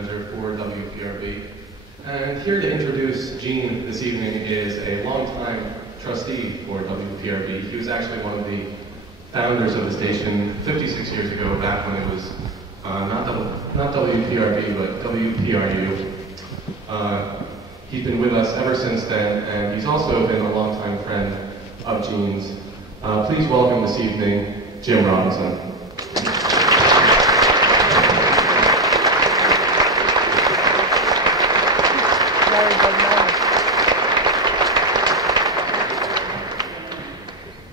manager for WPRB. And here to introduce Gene this evening is a longtime trustee for WPRB. He was actually one of the founders of the station 56 years ago, back when it was not WPRB, but WPRU. He's been with us ever since then, and he's also been a longtime friend of Gene's. Please welcome this evening, Jim Robinson.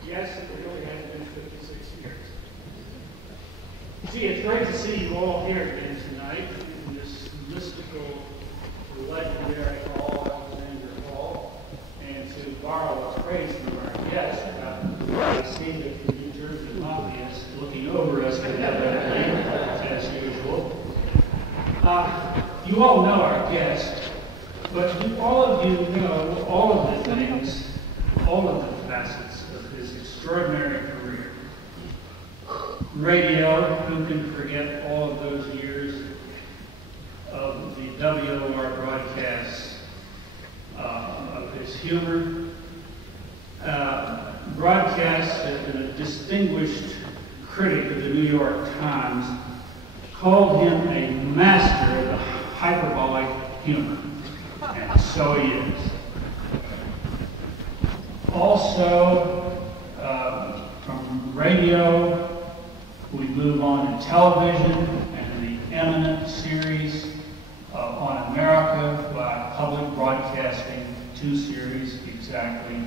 Yes, it really has been 56 years. Gee, it's great to see you all here again tonight in this mystical, legendary hall, Alexander Hall, and to borrow a phrase from our guest, I see that the New Jersey Mafia is looking over us as usual. You all know our guest, but all of you know all of the things, all of the facets of his extraordinary career. Radio, who can forget all of those years of the WOR broadcasts, of his humor. Broadcasts that a distinguished critic of the New York Times called him a master of the hyperbolic humor, and so he is. Also, from radio, we move on to television and the eminent series on America by Public Broadcasting, 2 series exactly,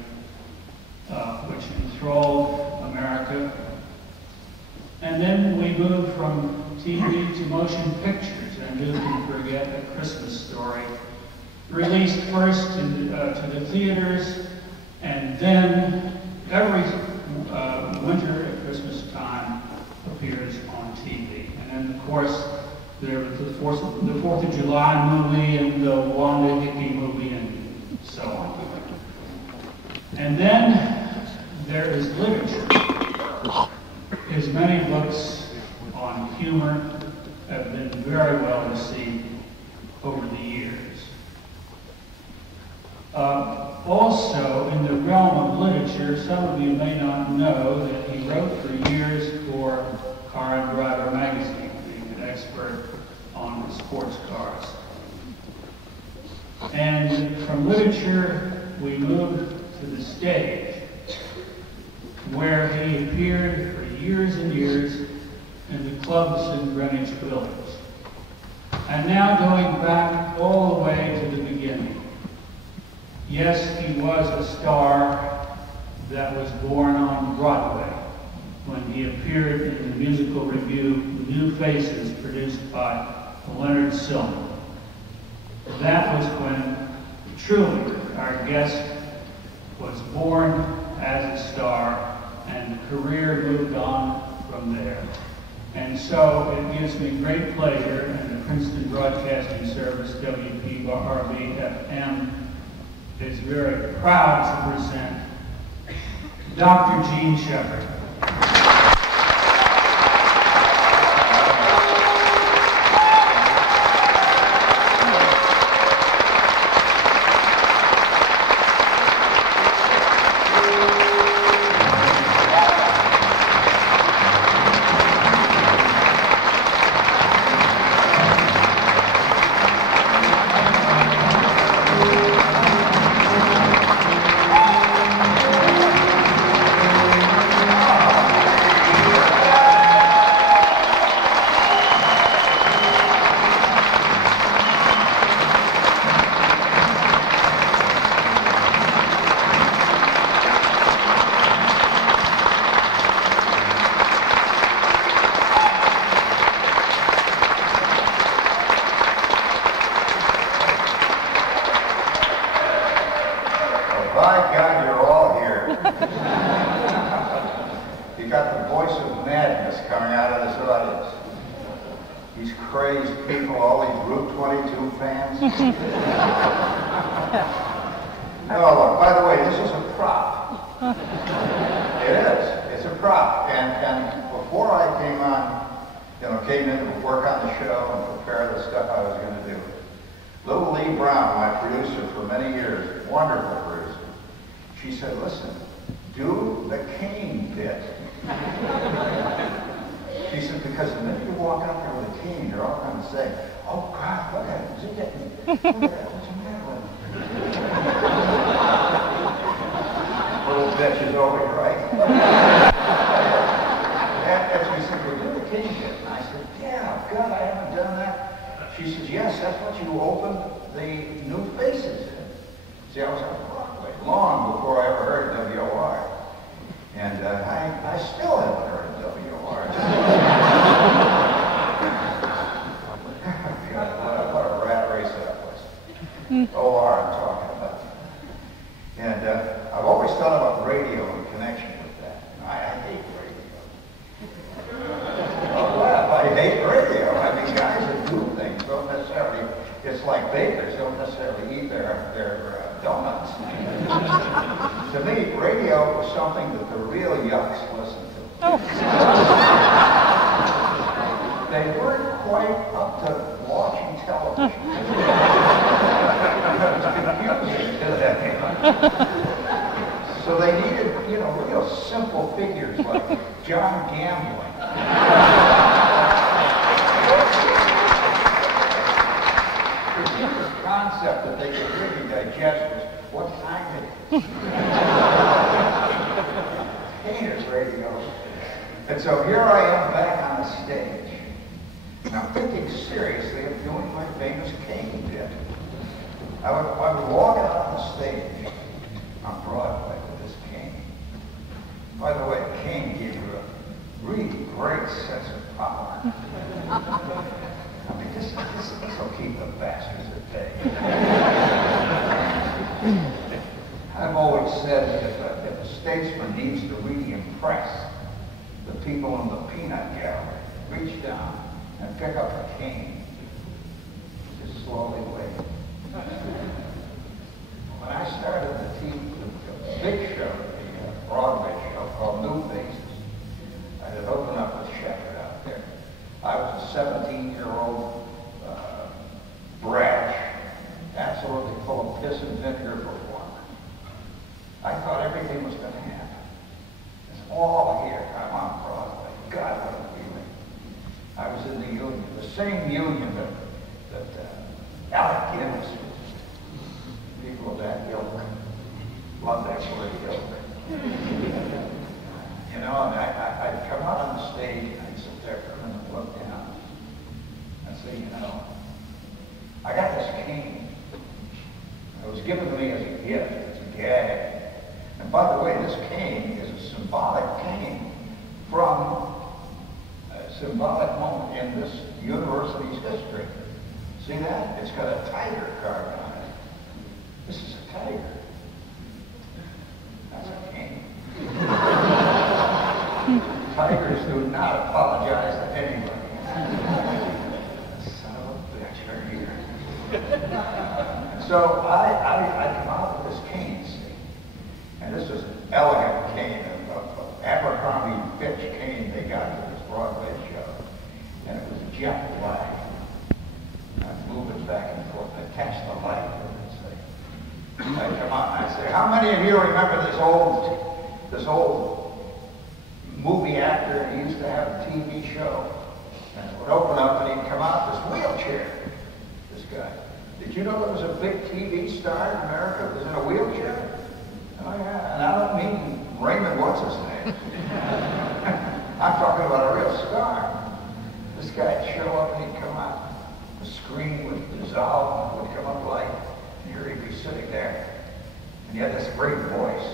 which enthralled America. And then we move from TV to motion pictures, and who can forget A Christmas Story, released first to the theaters, and then every winter at Christmas time appears on TV. And then, of course, there was the 4th of July movie and the Wanda Hickey movie and so on. And then there is literature. His many books on humor have been very well received over the years. Also, in the realm of literature, some of you may not know that he wrote for years for Car and Driver magazine, being an expert on sports cars. And from literature, we move to the stage, where he appeared for years and years in the clubs in Greenwich Village. And now going back all the way to the beginning. Yes, he was a star that was born on Broadway when he appeared in the musical review New Faces, produced by Leonard Sillman. That was when truly our guest was born as a star, and the career moved on from there. And so it gives me great pleasure, and the Princeton Broadcasting Service, WPRB-FM, is very proud to present Dr. Gene Shepherd. Oh, look, by the way, this is a prop. It is. It's a prop. And before I came on came in to work on the show and prepare the stuff I was going to do. Little Lee Brown, my producer for many years, wonderful producer, she said, listen, do the cane bit. She said, because the minute you walk out there with a cane, they're all going to say, oh, God, look at him. Is he getting, look at that, what's the matter with him? Little bitch is always right. And she said, well, do the cane bit. And I said, yeah, God, I haven't done that. She says, yes, that's what you opened the New Faces in. See, I was on Broadway long before I ever heard of WOR. And I still haven't heard of WOR. God, what a rat race that was. OR I'm talking about. And I've always thought about radio in connection with that. I hate radio. Oh, well, I hate radio. I mean, guys that do things don't necessarily, it's like bakers, don't necessarily eat their donuts. To me, radio was something that the real yucks listened to. Oh. They weren't quite up to watching television. So they needed, real simple figures like John Gambling. The concept that they could really digest was what time it is. Hated radio. And so here I am back on the stage. And I'm thinking seriously of doing my famous cane bit. I would walk out on the stage on Broadway with this cane. By the way, the cane gave you a really great sense of power. I mean, this will keep the bastards at bay. I've always said if a statesman needs to really impress the people in the peanut gallery, reach down and pick up a cane. Just slowly wave. When I started the big show, the Broadway show called New Faces, I had opened up with Shepherd out there. I was a 17-year-old brash, absolutely full of piss and vinegar performer. I thought everything was going to happen. It's all here. I'm on Broadway. God, what a feeling. I was in the union, the same union that Alec Guinness was. People of that ilk. Love that word, ilk. And I'd come out on the stage and I'd sit there and look down and say, I got this cane. It was given to me as a gift, as a gag. And by the way, this cane is a symbolic cane from a symbolic moment in this university's history. See that? It's got a tiger carved on it. This is a tiger. That's a cane. Tigers do not apologize to anybody. Son of a bitch, right here. So I come out with this cane, see. And this is an elegant cane, of Abercrombie & Fitch cane they got for this Broadway show. And it was a jet black. I move it back and forth. I catch the light with it, see. I come out and I say, how many of you remember this old movie actor? He used to have a TV show. And it would open up and he'd come out this wheelchair. This guy. Did you know there was a big TV star in America that was in a wheelchair? Oh yeah, and I don't mean Raymond what's his name. I'm talking about a real star. This guy'd show up and he'd come out. The screen would dissolve and would come up light. And here he'd be sitting there. And he had this great voice.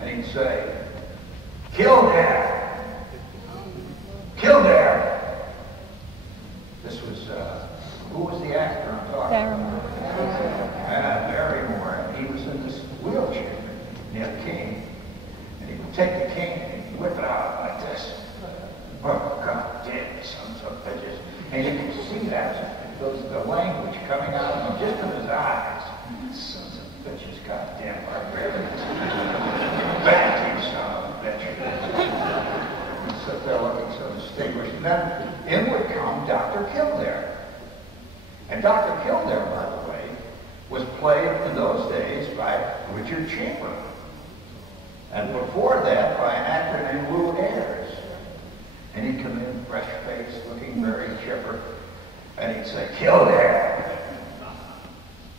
And he'd say, Kildare! Kildare! This was, who was the actor I'm talking about? Barrymore. And he was in this wheelchair. And he had a cane. And he would take the cane and he'd whip it out like this. Oh, God damn, sons of bitches. And you can see that. The language coming out of him, just in his eyes. Sons of bitches, goddamn barbarians. Back, you son of a bitch. He'd sit there looking so distinguished. And then in would come Dr. Kildare. And Dr. Kildare, by the way, was played in those days by Richard Chamberlain. And before that, by an actor named Lou Ayres. And he'd come in, fresh-faced, looking very chipper. And he'd say, Kildare,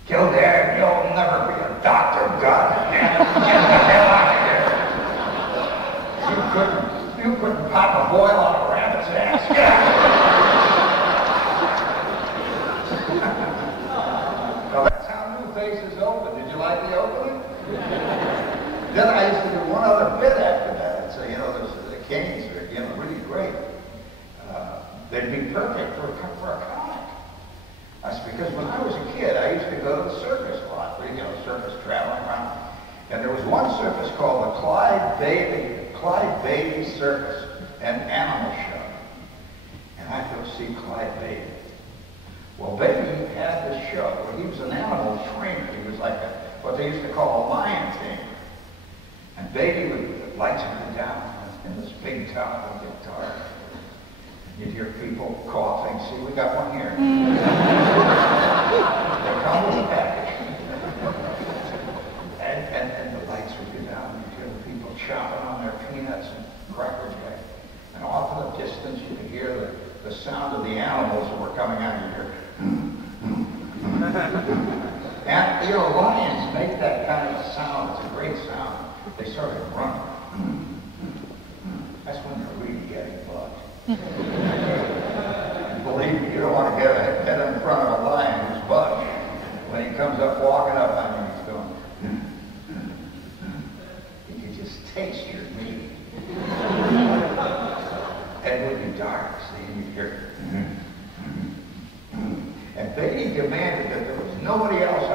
Kildare, you'll never be a doctor, God damn it, get the hell out of here. You couldn't pop a boil on a rabbit's ass. Get out. So that's how New Faces opened. Did you like the opening? Then I used to do one other bit after that. And say, you know, the Canes are, you know, really great. They'd be perfect for a comic. That's because when I was a kid, I used to go to the circus a lot. You know, circus traveling around. And there was one circus called the Clyde Beatty Circus, an animal show. And I'd go see Clyde Beatty. Well, Beatty had this show where he was an animal trainer. He was like what they used to call a lion tamer. And Beatty would lights would go down in this big top of guitar. You'd hear people coughing. See, we got one here. They come with a package. And the lights would go down. You'd hear the people chopping on their peanuts and Cracker Jack. And off in the distance, you could hear the sound of the animals that were coming out of here. And, you know, lions make that kind of sound. It's a great sound. They started running. That's when they're really getting bugged. Believe me, you don't want to get in front of a lion who's bugged. When he comes up, walking up on you, he's going, you can just taste your meat. And it would be dark, see, and you'd hear, and Beatty demanded that there was nobody else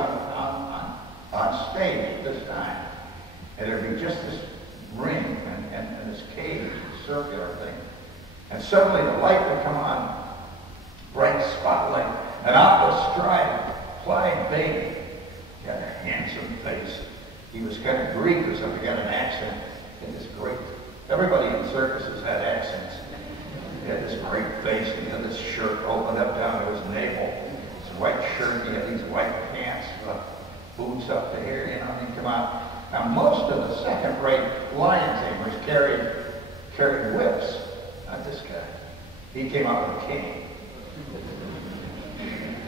on stage at this time. And there'd be just this ring and this cage, this circular thing. And suddenly the light would come on, bright spotlight, and out would stride Clyde Beatty. He had a handsome face. He was kind of Greek or something, he had an accent. He had this great, everybody in circuses had accents. He had this great face, and he had this shirt opened up down to his navel. His white shirt, he had these white pants, boots up to here, you know, and he'd come out. Now most of the second-rate lion tamers carried whips. Not this guy. He came out with a cane.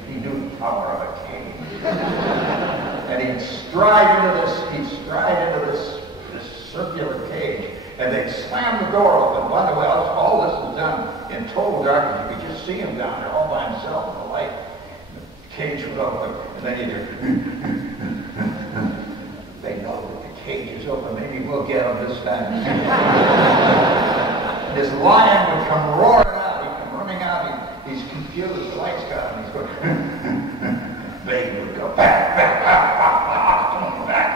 He knew the power of a cane. And he'd stride into this circular cage, and they'd slam the door open. By the way, all this was done in total darkness. You could just see him down there all by himself in the light. The cage would open, and then he'd hear, they know that the cage is open. Maybe we'll get him this time. This lion would come roaring out. He'd come running out. He's confused. The lights got him. He's going. Baby would go back, back, back, back, back, back.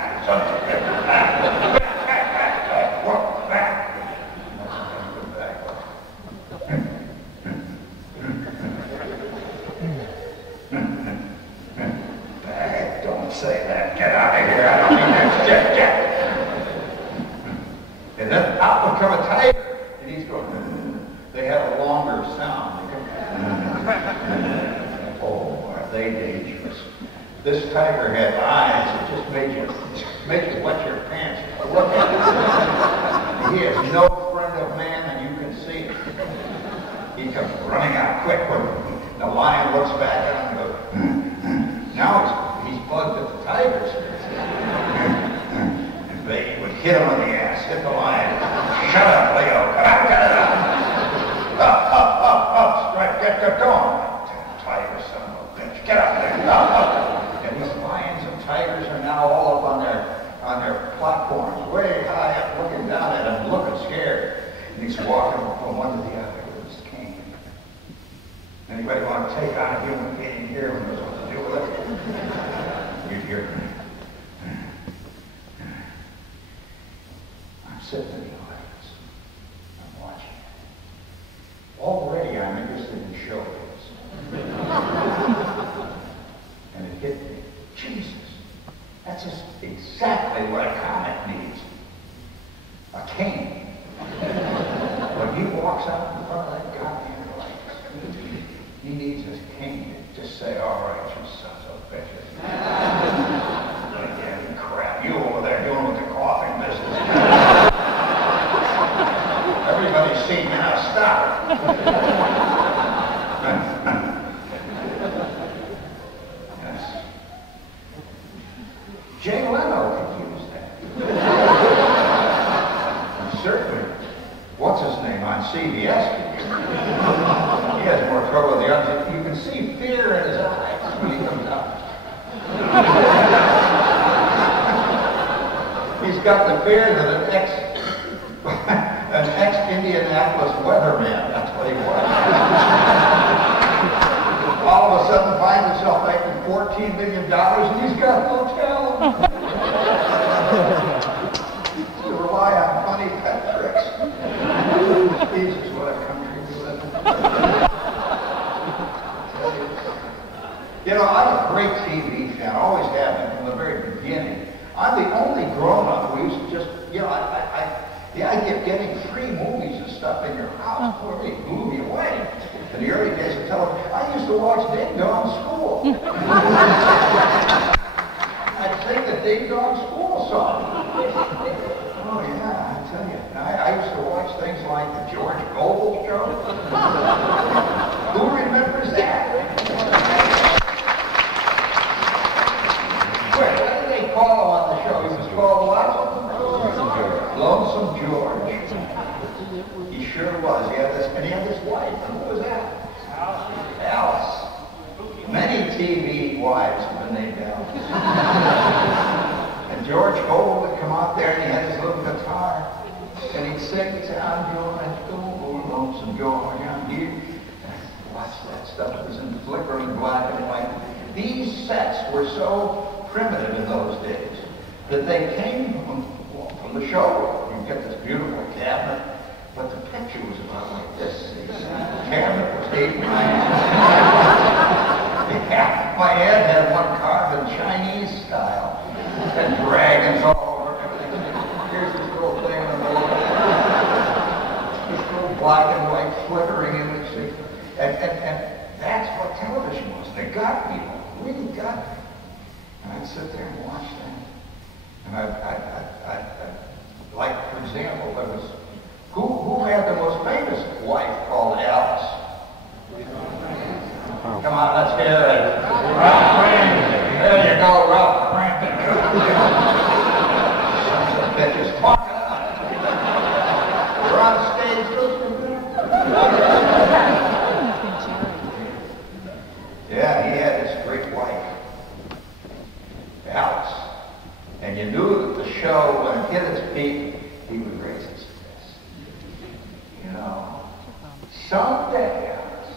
Don't say that. Get out of here. I don't mean that shit. And then out would come a tiger. And he's going, they had a longer sound. Oh, are they dangerous. This tiger had eyes that just made you wet your pants. Look at him. He is no friend of man, and you can see it. He comes running out quick. The lion looks back at him and goes, now he's bugged at the tigers. And they would hit him on the ass, hit the lion. Shut up, Leo. Get up, strike, get going. Tiger, son of a bitch, get up there. Up. And these lions and tigers are now all up on their platforms, way high up, looking down at him, looking scared. And he's walking from one to the other with his cane. Anybody want to take on a human being here and knows what to do with it? You'd hear me. I'm sitting in the audience. I'm watching. Already I'm interested in showbiz. And it hit me. Jesus, that's just exactly what a comic needs. A cane. When he walks out in front of that He needs his cane to just say, all right, you sons of bitches. Again, crap. You over there doing with the coughing business. Everybody's seen now. Stop it. Yes. Jay Leno could use that. Certainly. What's his name on CBS? He has more trouble with the others. You can see fear in his eyes when he comes out. He's got the fear that an ex-Indianapolis weatherman, that's what he was. All of a sudden finds himself making $14 million and he's got no talent. To rely on funny pet tricks. Jesus, what a country we live in. You know, I'm a great TV fan, always have been from the very beginning. I'm the only grown-up who used to just, you know, the idea of getting free movies and stuff in your house, boy, really blew me away. In the early days of television, I used to watch Ding Dong School. I'd sing the Ding Dong School song. Oh yeah, I tell you. I used to watch things like the George Gobel Show. Who remembers that? Wait, what did they call him on the show? He was called what? Lonesome George. He sure was. He had this wife. And who was that? Alice. Many TV wives have been named Alice. And George Gobel would come out there and he had his little guitar. And he'd sing, "I'm George Gobel, Lonesome George, I'm here." And watch that stuff. It was in flickering black and white. These sets were so primitive in those days that they came from the show. You get this beautiful cabinet, but the picture was about like this. The cabinet was 8 by 8. My aunt had one carved in Chinese style, and dragons all over everything. Here's this little thing in the middle. This little black and white flickering image. And that's what television was. They got people. Really got me. And I'd sit there and watch that. And I like, for example, there was, who had the most famous wife called Alice? Come on, let's hear it. Ralph Crampton. There you go, Ralph Crampton. Sons of bitches, talk about it. We're on stage listening. Yeah, he had this great wife, Alice. And you knew that the show, when it hit its peak, he would raise his fist. You know, someday, Alice,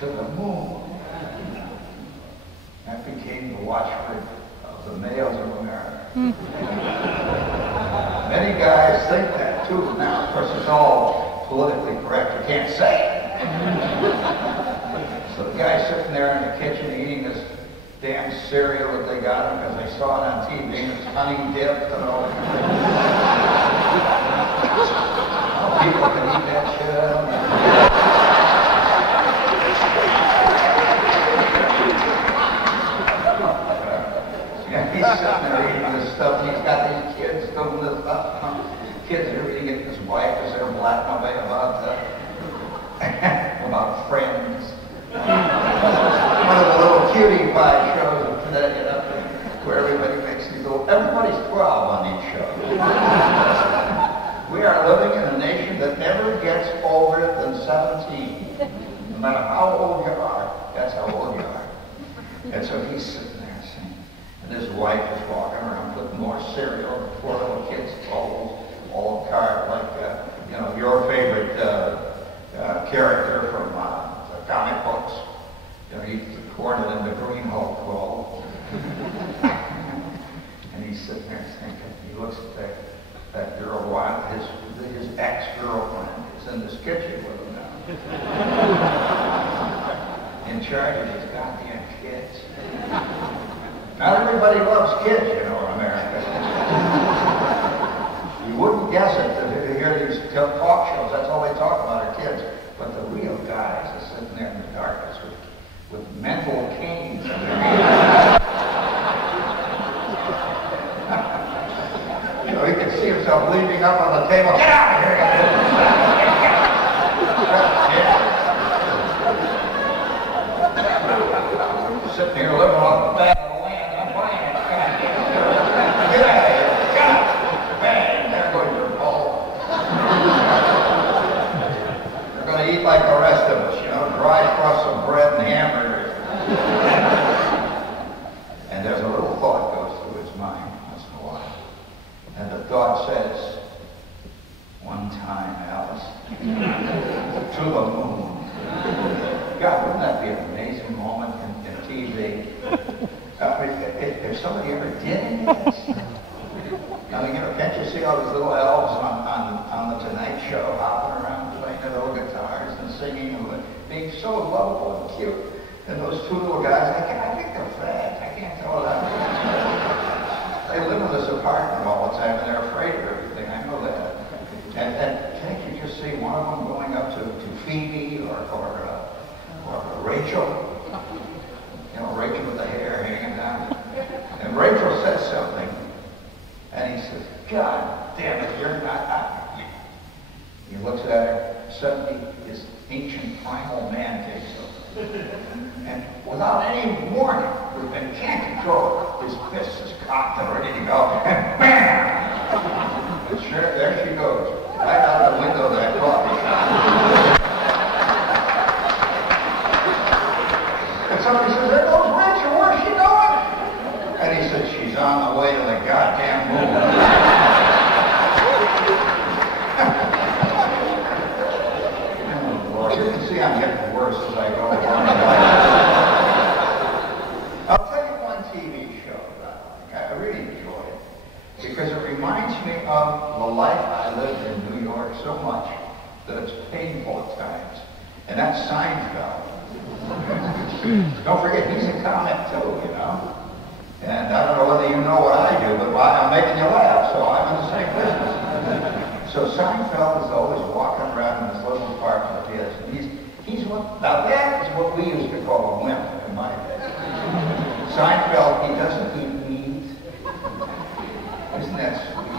to the moon. That became the watchword of the males of America. Many guys think that too. Now, of course, it's all politically correct. You can't say it. So the guy's sitting there in the kitchen eating this damn cereal that they got because they saw it on TV and it's honey dipped and all that. People can eat that shit. He's sitting there eating this stuff and he's got these kids doing this stuff. Kids are reading it, his wife is there blabbing away about friends. One of the little cutie pie shows of today, you know, where everybody makes you go, everybody's 12 on each show. We are living in a nation that never gets older than 17. No matter how old you are, that's how old you are. And so he's sitting there saying, and his wife is walking around putting more cereal in the poor little kids' bowls, all carved like, you know, your favorite character from the comic books. You know, he's recorded in the Green Hulk role. And he's sitting there thinking, he looks at that girl, while his ex-girlfriend is in this kitchen with him now. In charge of his goddamn kids. Not everybody loves kids, you know, in America. You wouldn't guess it to hear these talk shows. That's all they talk about are kids. But the real guys are sitting there dry crust of bread and hamburgers. And there's a little thought goes through his mind once in a while. And the thought says, one time, Alice, to the moon. God, wouldn't that be an amazing moment in TV? If somebody ever did any of this. I mean, can't you see all these little elves on the Tonight Show hopping around playing their little guitars and singing and being so lovable and cute? And those two little guys, I think they're fat. I can't tell that. They live in this apartment all the time and they're afraid of everything. I know that. And can't you just see one of them going up to Phoebe or Rachel? You know, Rachel with the hair hanging down. And Rachel says something. And he says, God damn it, you're not. He looks at her, suddenly his ancient primal man takes over. And without any warning, and can't control it, his fist is cocked and ready to go, and bam! And sure, there she goes, right out the window of that coffee shop. And somebody says, there goes Rachel, where's she going? And he said, she's on the way to the goddamn moon. You can see I'm getting worse as I go along. I'll tell you one TV show that I really enjoy it because it reminds me of the life I lived in New York so much that it's painful at times, and that's Seinfeld. Don't forget, he's a comic too, you know. And I don't know whether you know what I do, but I'm making you laugh, so I'm in the same business. So Seinfeld is always walking around in this little apartment of his. Now that is what we used to call a wimp in my day. Seinfeld, he doesn't eat meat. Isn't that sweet?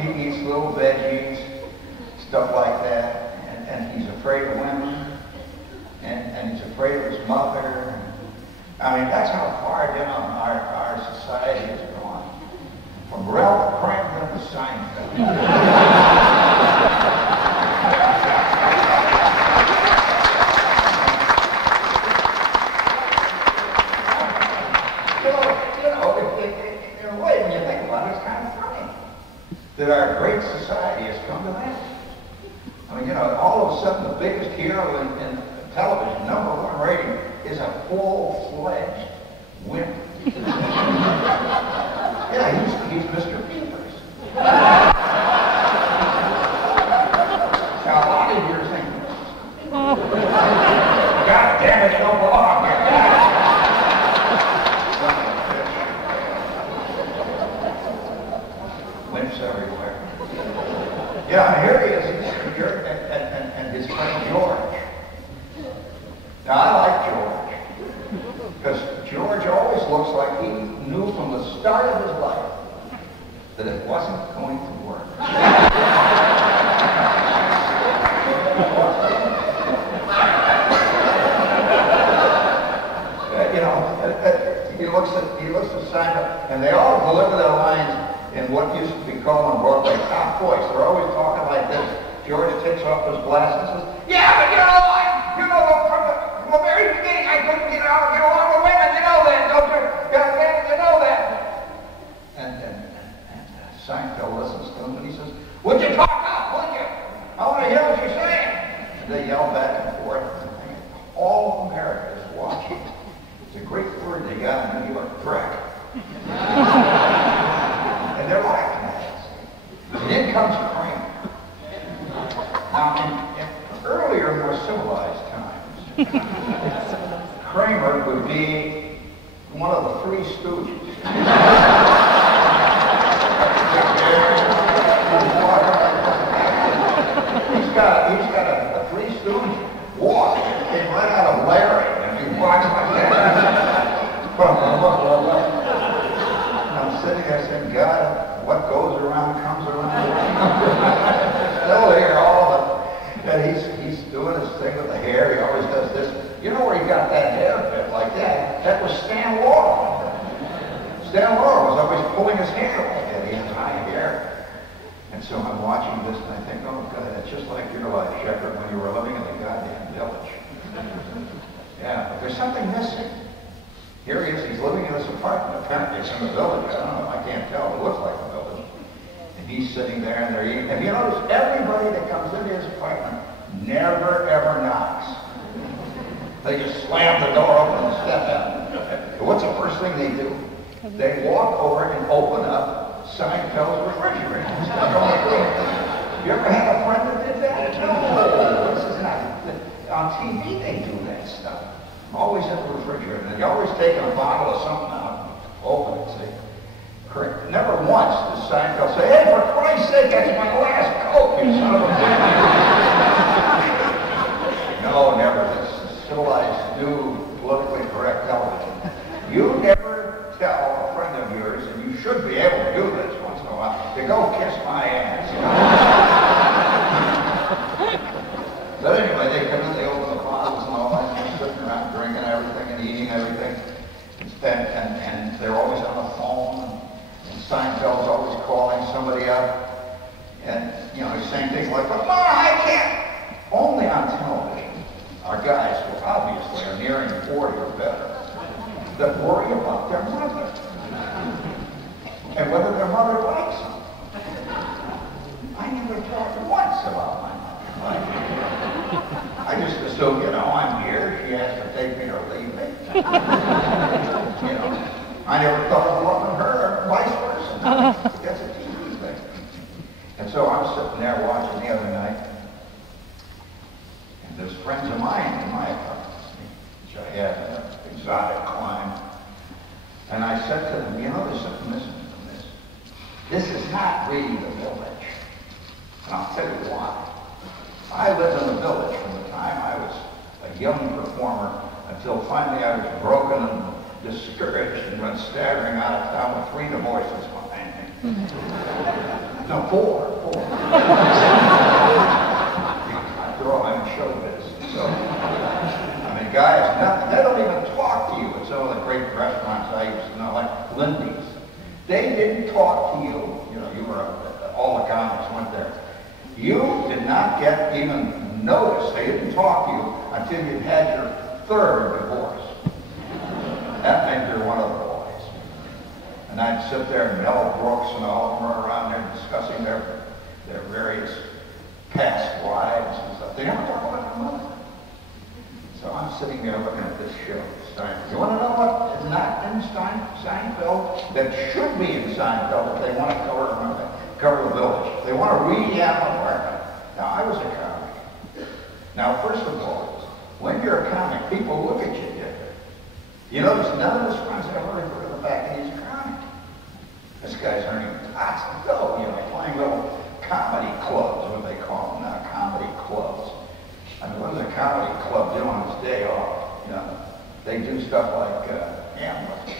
He eats little veggies, stuff like that, and he's afraid of women, and he's afraid of his mother. I mean, that's how far down our society has gone. From Ralph Cramden to Seinfeld. That our great society has come to that. I mean, you know, all of a sudden the biggest hero in television, #1 rating, is a full-fledged wimp. Yeah, he's Mr. Peepers. Now, a lot of you are thinking, God damn it, you don't belong here. Wimps everywhere. Yeah, here he is, and his friend George. Now, I like George, because George always looks like he knew from the start of his life that it wasn't going to work. He looks at Seinfeld, and they all deliver their lines in what used to be called on Broadway top voice. They're always talking like this. George takes off his glasses and says, yeah, but from the very beginning, I couldn't get along with women. You know that, don't you? You know that. And Seinfeld listens to him, and he says, would you talk up, would you? I want to hear what you're saying. And they yell back and forth. All of America is watching. It's a great word they got in New York, crack. And they're laughing at it. And in comes Kramer. Now, in earlier, more civilized times, Kramer would be one of the Three Stooges. He's got a Three Stooge walk. It came right out of Larry, and he walks like that. I'm sitting there saying, God, what goes around comes around. Still here, all of it. And he's doing his thing with the hair. He always does this. You know where he got that haircut like that? That was Stan Laurel. Stan Laurel was always pulling his hair like that. He has high hair. And so I'm watching this and I think, oh God, that's just like your life, Shepherd, when you were living in the goddamn village. Yeah, but there's something missing. Here he is, he's living in this apartment. Apparently it's in the village. I don't know, I can't tell. It looks like a village. And he's sitting there and they're eating. And you notice everybody that comes into his apartment never ever knocks. They just slam the door open and step out. What's the first thing they do? They walk over and open up Seinfeld's refrigerator. You ever had a friend that did that? No, this is not. On TV they do that stuff. Always in the refrigerator. And you always take a bottle of something out, open it, see? Correct. Never once does Seinfeld say, hey, for Christ's sake, that's my last Coke, you son of a bitch. No, never. This is civilized, new, politically correct television. You never tell a friend of yours, and you should be able to do this once in a while, to go kiss my ass. You know? But anyway, they come in, they open the bottles and all that, and they're sitting around drinking everything and eating everything. And they're always on the phone, and Seinfeld's always calling somebody up. And, you know, he's saying things like, but Ma, I can't. Only on television are guys who obviously are nearing 40 or better that worry about their mother and whether their mother likes them. I never talked once about my mother. I just assume, you know, I'm here, she has to take me or leave me. You know, I never thought of loving her or vice versa. That's a TV thing. And so I'm sitting there watching the other night, and there's friends of mine in my apartment, which I had an exotic climb. And I said to them, you know, there's something missing from this. This is not really the village. And I'll tell you why. I lived in the village from the time I was a young performer until finally I was broken and discouraged and went staggering out of town with 3 divorces behind me. No, 4. After all, I'm in showbiz. So, I mean, guys, nothing. They don't even talk to you at some of the great restaurants I used to know, like Lindy's. They didn't talk to you. You know, you were all the comics went there. You did not get even noticed. They didn't talk to you until you'd had your 3rd divorce. That meant you're one of the boys. And I'd sit there, and Mel Brooks and all of them were around there discussing their various past lives and stuff. They never talk about their mother. So I'm sitting there looking at this show, Seinfeld. You want to know what is not in Seinfeld that should be in Seinfeld if they want to cover the village? They want to re-animate apartment. Now, I was a comic. Now, first of all, when you're a comic, people look at you different. You notice none of his friends ever refer to the fact that he's a comic. This guy's earning lots of dough, you know, playing little comedy clubs, what they call them now, comedy clubs. I mean, what does a comedy club do on his day off? You know, they do stuff like Hamlet.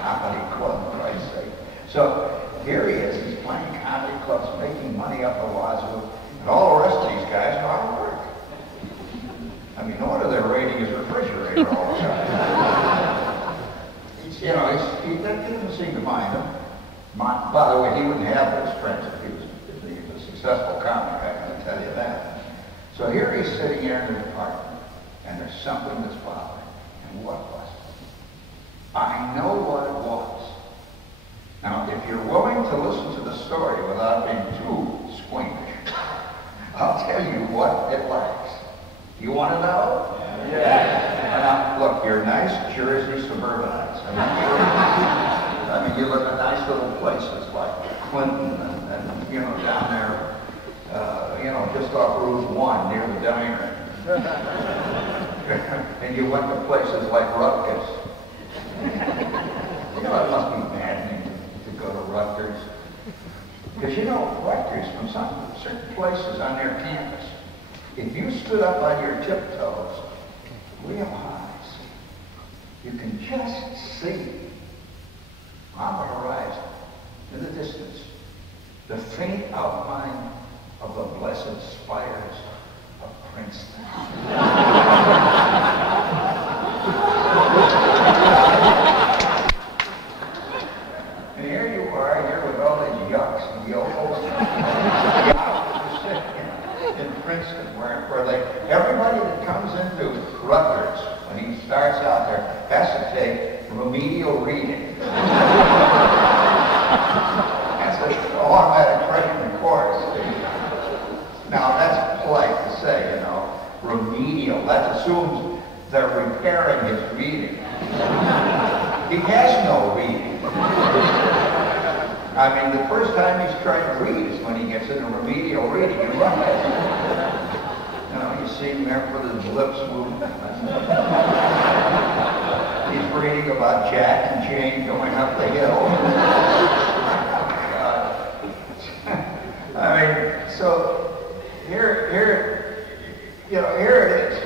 Comedy club, for Christ's sake. So here he is, he's playing comedy clubs, making money up the wazoo, and all the rest of these guys are out of work. I mean, no wonder they're raiding his refrigerator all the time. You know, that didn't seem to mind him. By the way, he wouldn't have those friends if he was a successful comic, I can tell you that. So here he's sitting here in his apartment, and there's something that's bothering him. And what was it? I know what it was. Now, if you're willing to listen to the story without being too squeamish, I'll tell you what it lacks. You want to know? Yeah. Now, look, you're nice Jersey suburbanites. I mean, you look at nice little places like Clinton and you know, down there, you know, just off Route 1 near the diner. And you went to places like Rutgers. You know, it must be maddening to go to Rutgers. Because you know, Rutgers, from certain places on their campus, if you stood up on your tiptoes, real high, you can just see on the horizon, in the distance, the faint outline of the blessed spires of Princeton. And here you are, here with all these yucks, Princeton, where everybody that comes into Rutgers, when he starts out there, has to take remedial reading. That's an automatic freshman course. Now, that's polite to say, you know, remedial. That assumes they're repairing his reading. He has no reading. I mean, the first time he's trying to read is when he gets into remedial reading and Rutgers. You know, you see him there with his lips moving. He's reading about Jack and Jane going up the hill. I mean, so here it is.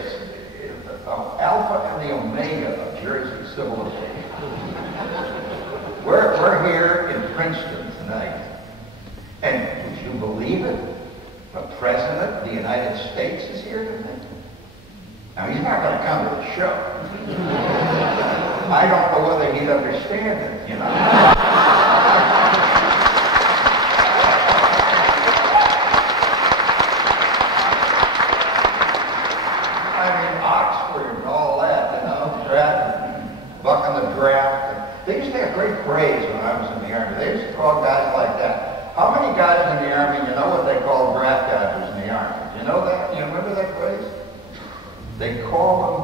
It's the alpha and the omega of Jersey civilization. We're here in Princeton tonight, and would you believe it? The President of the United States is here tonight. Now, he's not going to come to the show. I don't know whether he'd understand it, you know. I mean, Oxford and all that, you know, bucking the draft. They used to have great praise when I was in the Army. They used to call guys like that. How many guys in the Army, you know what they call draft dodgers in the Army? You know that? You remember that phrase? They call them,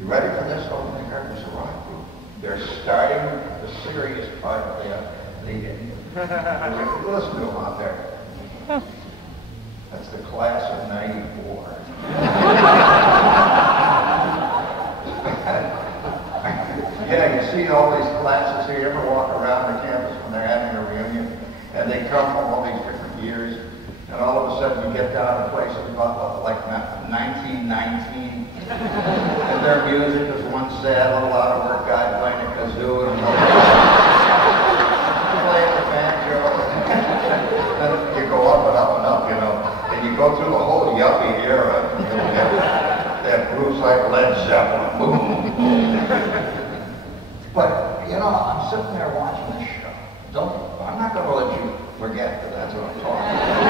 you ready for this? Oh, my God, there's a rock group. They're starting the serious part of the listen to them out there. That's the class of '94. Yeah, you see all these classes here. You ever walk around the campus when they're having a reunion, and they come from all these different years, and all of a sudden you get down to places like 1919, and their music is one sad little out-of-work guy playing a kazoo and playing the banjo. And you go up and up and up, you know, and you go through the whole yuppie era. You know, they have groups like Led Zeppelin. Boom. But, you know, I'm sitting there watching this show. I'm not going to let you forget that that's what I'm talking about.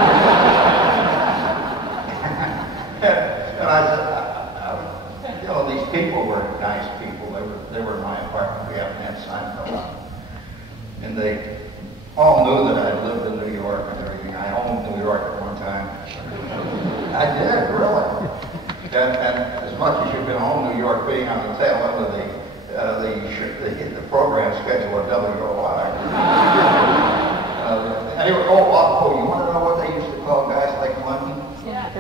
and I said, you know, these people were nice people. They were in my apartment. We haven't had Seinfeld on. And they all knew that I'd lived in New York and everything. I owned New York at one time. I did, really. And as much as you can own New York, being on the tail end of the program schedule at WOI. Anyway, you want to know what they used to call guys like London? Yeah.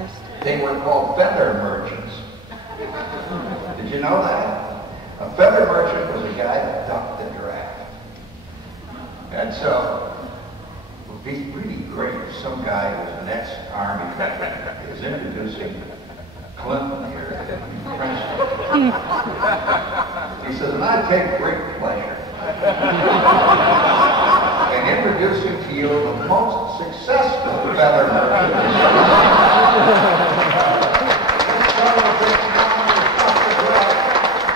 They were called feather merchants. Did you know that? A feather merchant was a guy that ducked the draft. And so, it would be really great if some guy who was an ex-Army veteran is introducing Clinton here at Princeton. He says, and I take great pleasure in introducing to you the most successful feather merchant.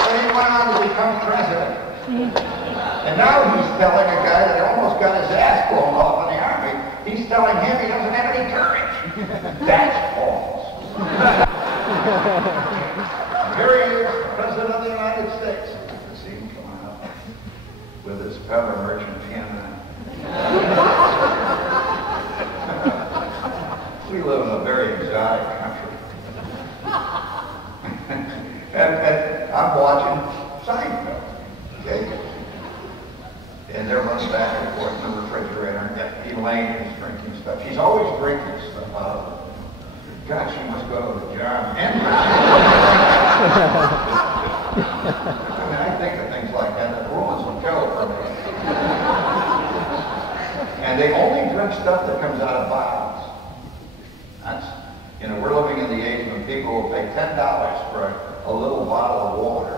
And he went on to become president. And now he's telling a guy that almost got his ass blown off in the Army, he's telling him he doesn't have any courage. That's false. Here he is, President of the United States. See him coming up with his feather merchant piano. We live in a very exotic country. and I'm watching Seinfeld, okay? And they're running back and forth in the refrigerator, and Elaine is drinking stuff. She's always drinking stuff out of it. God, she must go to the job. I mean, I think of things like that. The ruins will kill for me. And they only drink stuff that comes out of bottles. That's, you know, we're living in the age when people will pay $10 for a little bottle of water.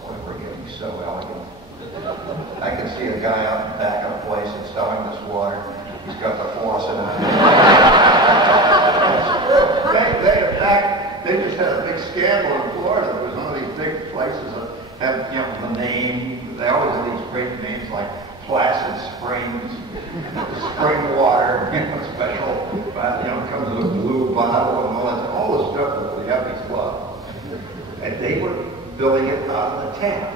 Boy, we're getting so elegant. I can see a guy out in the back of a place that's selling this water. He's got the faucet on. They just had a big scandal in Florida. There was one of these big places that have, you know, the name. They always have these great names like Placid Springs, spring water, you know, special, you know, comes with filling it out of the tap.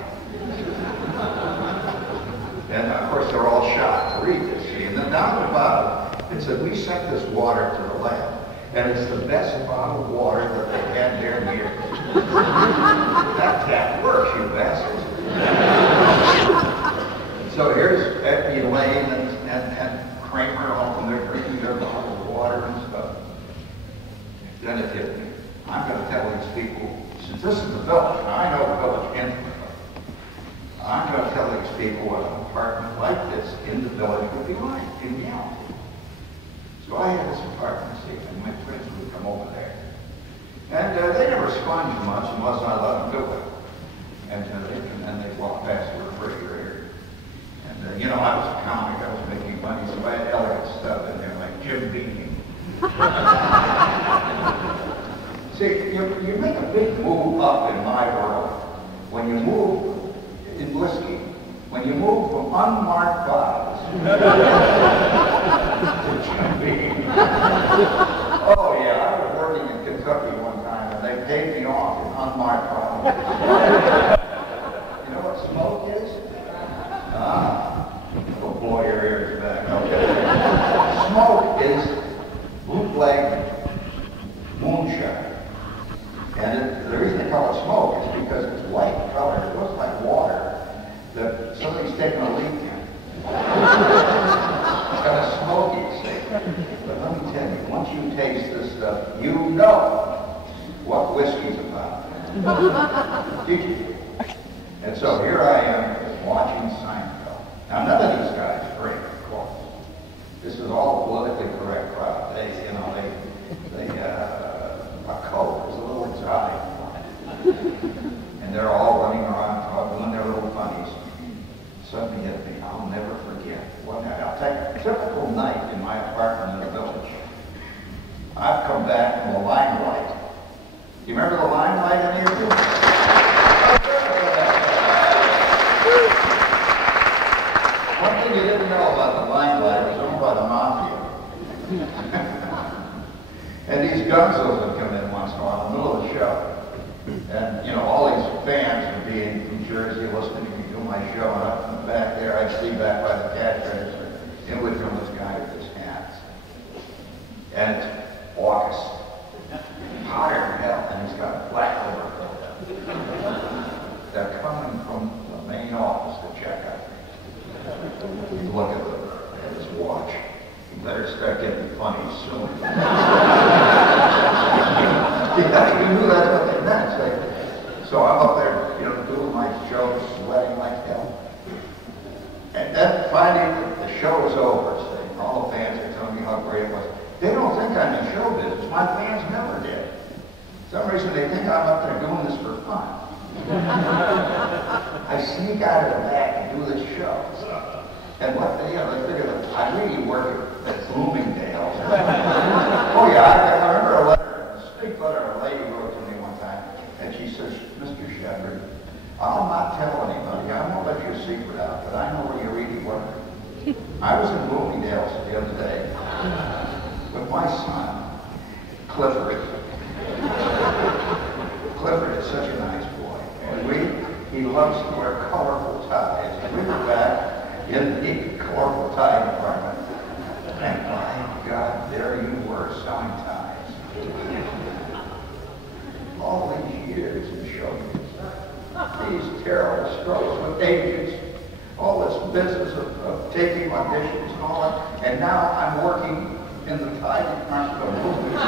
And of course, they're all shocked to read this. See? And then down at the bottom, it said, we sent this water to the lab, and it's the best bottled water that they've had there in years. That tap works, you bastards. So here's Elaine and Kramer all from there drinking their bottled water and stuff. Then it hit me. I'm going to tell these people, since this is the village, and I know the village intimately, I'm going to tell these people what an apartment like this in the village would be like in reality. So I had this apartment, see, and my friends would come over there. And they never sponged much unless I let them do it. And they'd walk past the refrigerator. And, you know, I was a comic, I was making money, so I had elegant stuff in there, like Jim Beam. See, you make a big move up in my world when you move in whiskey, when you move from unmarked bottles to Jim Beam. Oh yeah, I was working in Kentucky one time and they paid me off in unmarked bottles. You know what smoke is? Oh boy, your ears back. Okay. Smoke is bootleg moonshine. And the reason they call it smoke is because it's white color. It looks like water that somebody's taken a leak in. It's got a smoky shape. But let me tell you, once you taste this stuff, you know what whiskey's about. Did you? And so here I am watching Seinfeld. Now none of these guys drink, of course. This is all a politically correct crowd. A Coke is a little exotic. And they're all running around doing their little funnies. Suddenly hit me, I'll never forget. I'll take a typical night in my apartment in the village. I've come back from the Limelight. You remember the Limelight, any of you? One thing you didn't know about the Limelight was owned by the Mafia. And these gunzos would come in once in a while in the middle of the show. And, you know, all these fans would be in New Jersey listening to me do my show, and up in the back there, I'd see back by the cash register, in would come this guy with his hats. And it's August. Hotter than hell, and he's got a black overcoat. They're coming from the main office to check out. You look at his watch. You better start getting funny soon. Yeah, you knew that's what they meant. So I'm up there, you know, doing my show, sweating like hell. And then finally, the show was over. So all the fans are telling me how great it was. They don't think I'm in show business. My fans never did. For some reason, they think I'm up there doing this for fun. I sneak out of the back and do this show. And what they, they figure that I really work at Bloomingdale's. Oh yeah, I remember a letter, a street letter a lady wrote to me one time, and she says, Mr. Shepard, I'll not tell anybody, I won't let your secret out, but I know where you really work. I was in Bloomingdale's the other day with my son, Clifford. Clifford is such a nice boy, and he loves to wear colorful ties. And we were back in the colorful tie department, and my God, there you were selling ties. All these years in show business, these terrible struggles with agents, all this business of taking auditions and all that, and now I'm working in the tie department of movies.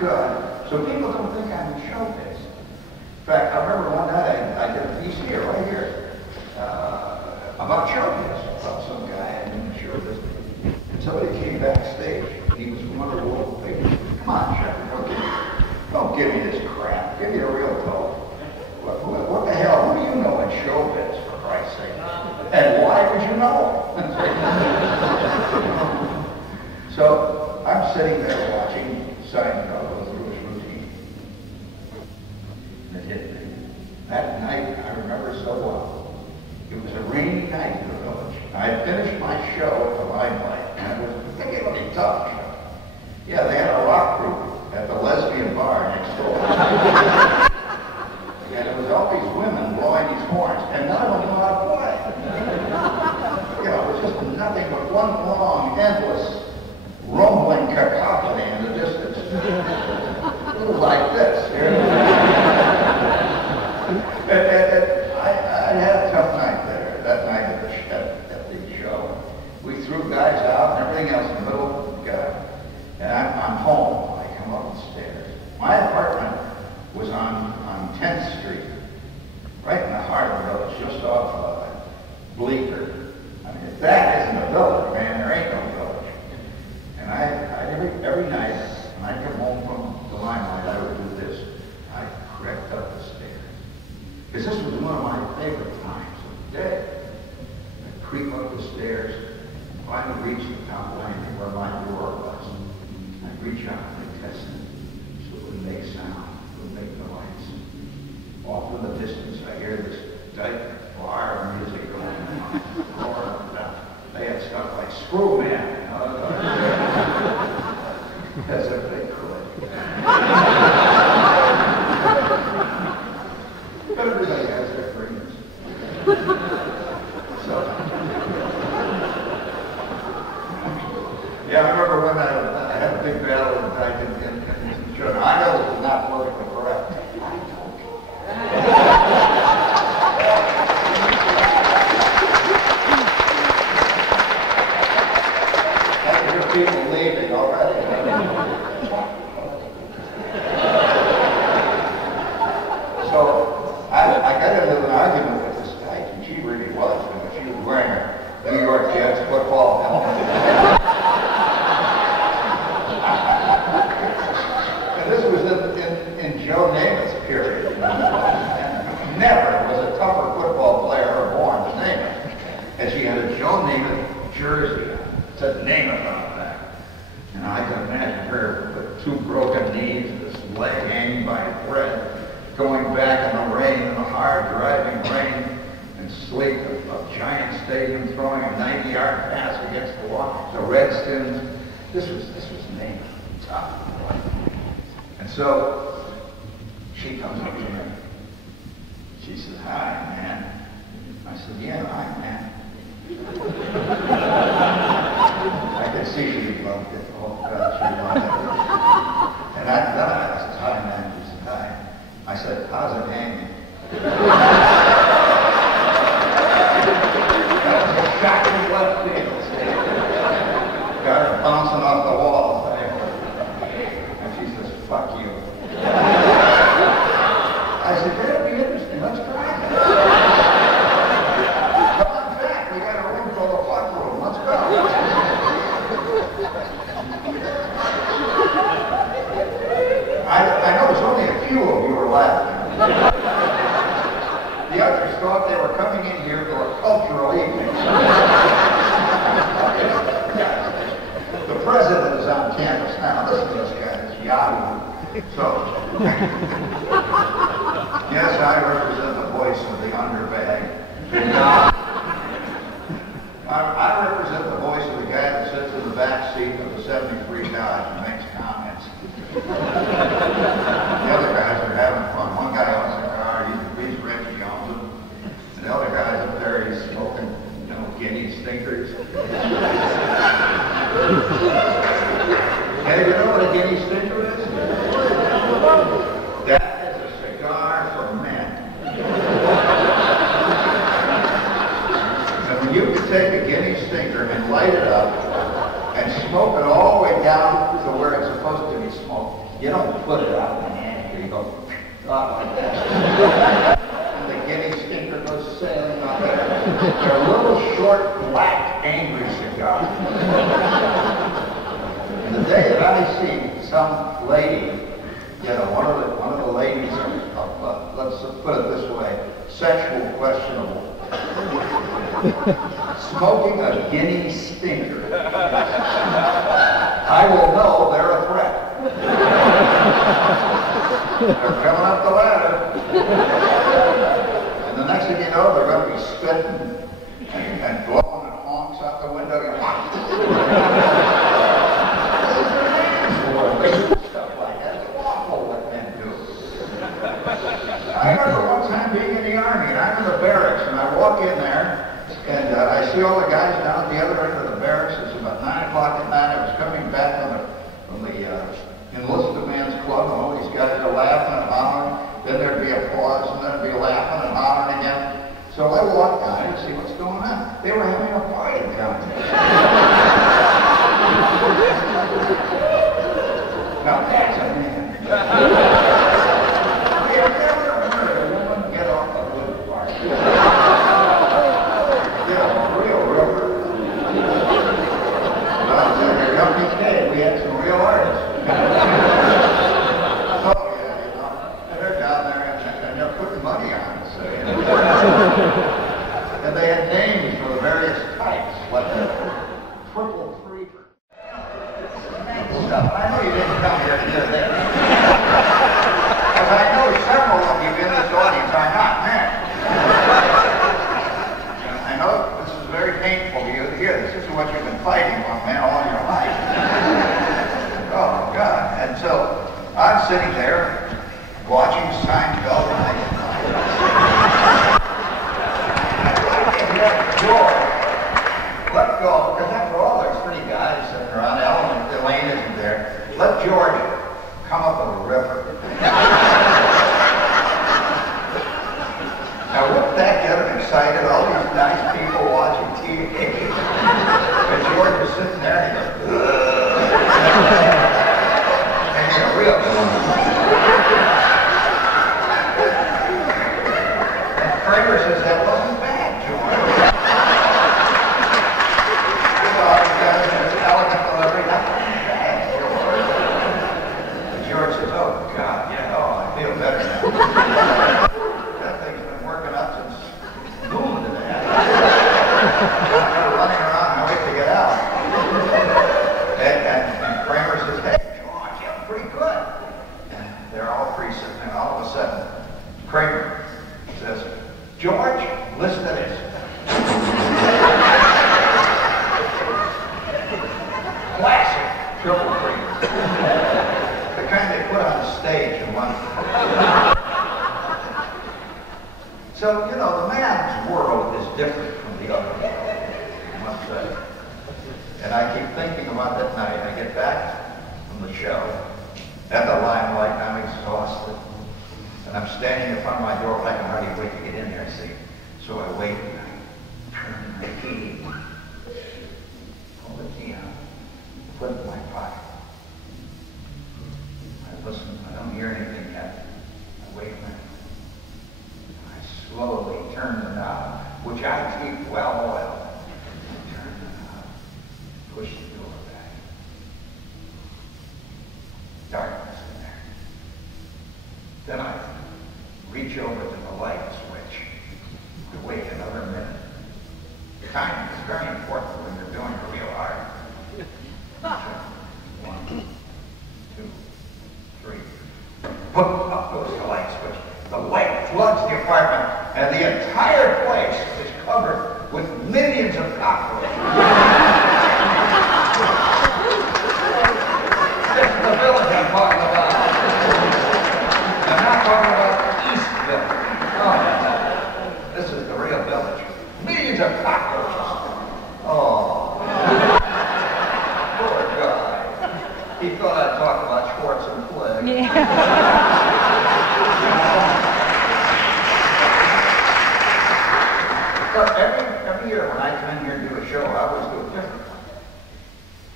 God. So people don't think I'm in show business. In fact, I remember one night I did a piece here, right here, about show business, about some guy in the show business. And somebody came backstage, and he was from one of the local papers. Come on, Shepard, don't give me this crap. Give me a real talk. What the hell? What do you know in show biz, for Christ's sake? And why would you know? So I'm sitting there watching Seinfeld go through his routine. It hit me. That night, I remember so well. It was a rainy night in the village. I had finished my show at the Limelight, and it was a particularly tough show. Yeah, they had a rock group at the lesbian bar next door. was like this. I had a tough night there, that night at the show. We threw guys out and everything else in the middle of the guy. And I'm home. I come up the stairs. My apartment was on 10th Street, right in the heart of the village, just off Bleecker. I mean, if that isn't a village, man, there ain't no village. And every night, when I come home from the limelight, I would do this. I crept up the stairs. Because this was one of my favorite times of the day. I'd creep up the stairs, and finally reach the top landing where my door was. I'd reach out and test it, so it would make sound, it would make noise. Off in the distance, I hear this dyke choir music going on, roaring up and down. They had stuff like Screw Man, as if they could. Everybody has their dreams. So, yeah, I remember when I had a big battle with Dyke in Germany. I know this is not politically correct. I can hear people leaving already. So I got into an argument with this Dyke, and she really was. She was wearing a New York Jets football helmet. And this was in Joe Namath's period. And never was a tougher football player born than Namath. And she had a Joe Namath jersey on. It said Namath on the back. And I can imagine her with two broken knees and this leg hanging by a thread, going back in the rain, in the hard driving rain and sleet of Giant Stadium, throwing a 90-yard pass against the Redskins. This was Namath. Tough. And so she comes up to me. She says, "Hi, man." I said, "Yeah, hi, man." I could see she loved it. Oh, God, she loved it. And then I said, "Hi, man." She said, "Hi." I said, "How's it hanging?" That was a shocking left field. Got her bouncing off the wall. And she says, "Fuck you." I said, "That'll be interesting. Let's try it." Come on back. We got a room called the fuck room. Let's go. I know there's only a few of you who are laughing. The others thought they were coming in here for a cultural evening. The president is on campus now. Listen to this guy, this Yahoo. So, yes, I represent the voice of the underbag. I represent the voice of the guy that sits in the back seat of the 73 Dodge and makes comments. The other guys are having fun. One guy owns a car, he's rich, he owns it. And the other guy's up there, he's smoking, guinea stinkers. Hey, you know what a guinea stinker is? That is a cigar for men. And when you can take a guinea stinker and light it up and smoke it all the way down to where it's supposed to be smoked, you don't put it out in the hand, you go out like that. And the guinea stinker goes sailing out there. They're a little short, black, angry cigar. And the day that I see some lady, one of the ladies of let's put it this way, sexual questionable, smoking a guinea stinker, I will know they're a threat. They're coming up the ladder. And the next thing you know, they're going to be spitting and blowing and honks out the window. Stuff like that. It's awful what men do. I remember one time being in the Army, and I'm in the barracks, and I walk in there, and I see all the guys down at the other end of the barracks. It's about 9 o'clock at night. I was coming back from was, and then it'd be laughing and hollering again. So I walked down to see what's going on. They were having a party contest. Now that's a man. I have never heard a woman get off a good party. Real rubber. But I'm telling you, company K, we had some real artists. Oh yeah, you know, and they're down there and they're putting money on it. So, you know. And they had names for the various types, like the triple freezer. I know you didn't come here to hear that. Because I know several of you in this audience are not men. I know this is very painful for you to hear. This is what you've been fighting for, man, all your life. Oh, God. And so I'm sitting there watching Seinfeld and George, let go, because after all, there's 3 guys sitting around. Elaine isn't there. Let George come up with a river. Now, wouldn't that get him excited? All these nice people watching TV. And George was sitting there and he goes, and he had a real one. And Kramer says, that wasn't bad, George. George says, oh, God, yeah, oh, I feel better now. That thing's been working up since noon today. I'm running around, I wait to get out. And Kramer says, hey, George, you're pretty good. And they're all 3 sitting there, and all of a sudden, Kramer says, George, listen to this. Classic triple freezer. The kind they put on a stage in one. So, you know, the man's world is different from the other world, I must say. And I keep thinking about that night. I get back from the show at the limelight, and I'm exhausted. And I'm standing in front of my door, but I can hardly wait to get in there, see. So I wait, and I turn my key, pull the key out, put it in my pocket. I listen, I don't hear anything yet. I wait a minute. I slowly turn the knob, which I keep well oiled. Turn the knob, push the door back. Darkness in there. Then I reach over to the light switch. I wait another minute. Timing is very important when you're doing real art. 1, 2, 3. Put up goes the light switch. The light floods the apartment, and the entire place is covered with millions of cockroaches. This is the village I'm talking about. I'm not talking about the East Village. Oh, this is the real village. Millions of cockroaches. Oh. Poor guy. He thought I'd talk about Schwartz and Flick. Yeah. But every year when I come in here and do a show, I always do a different one.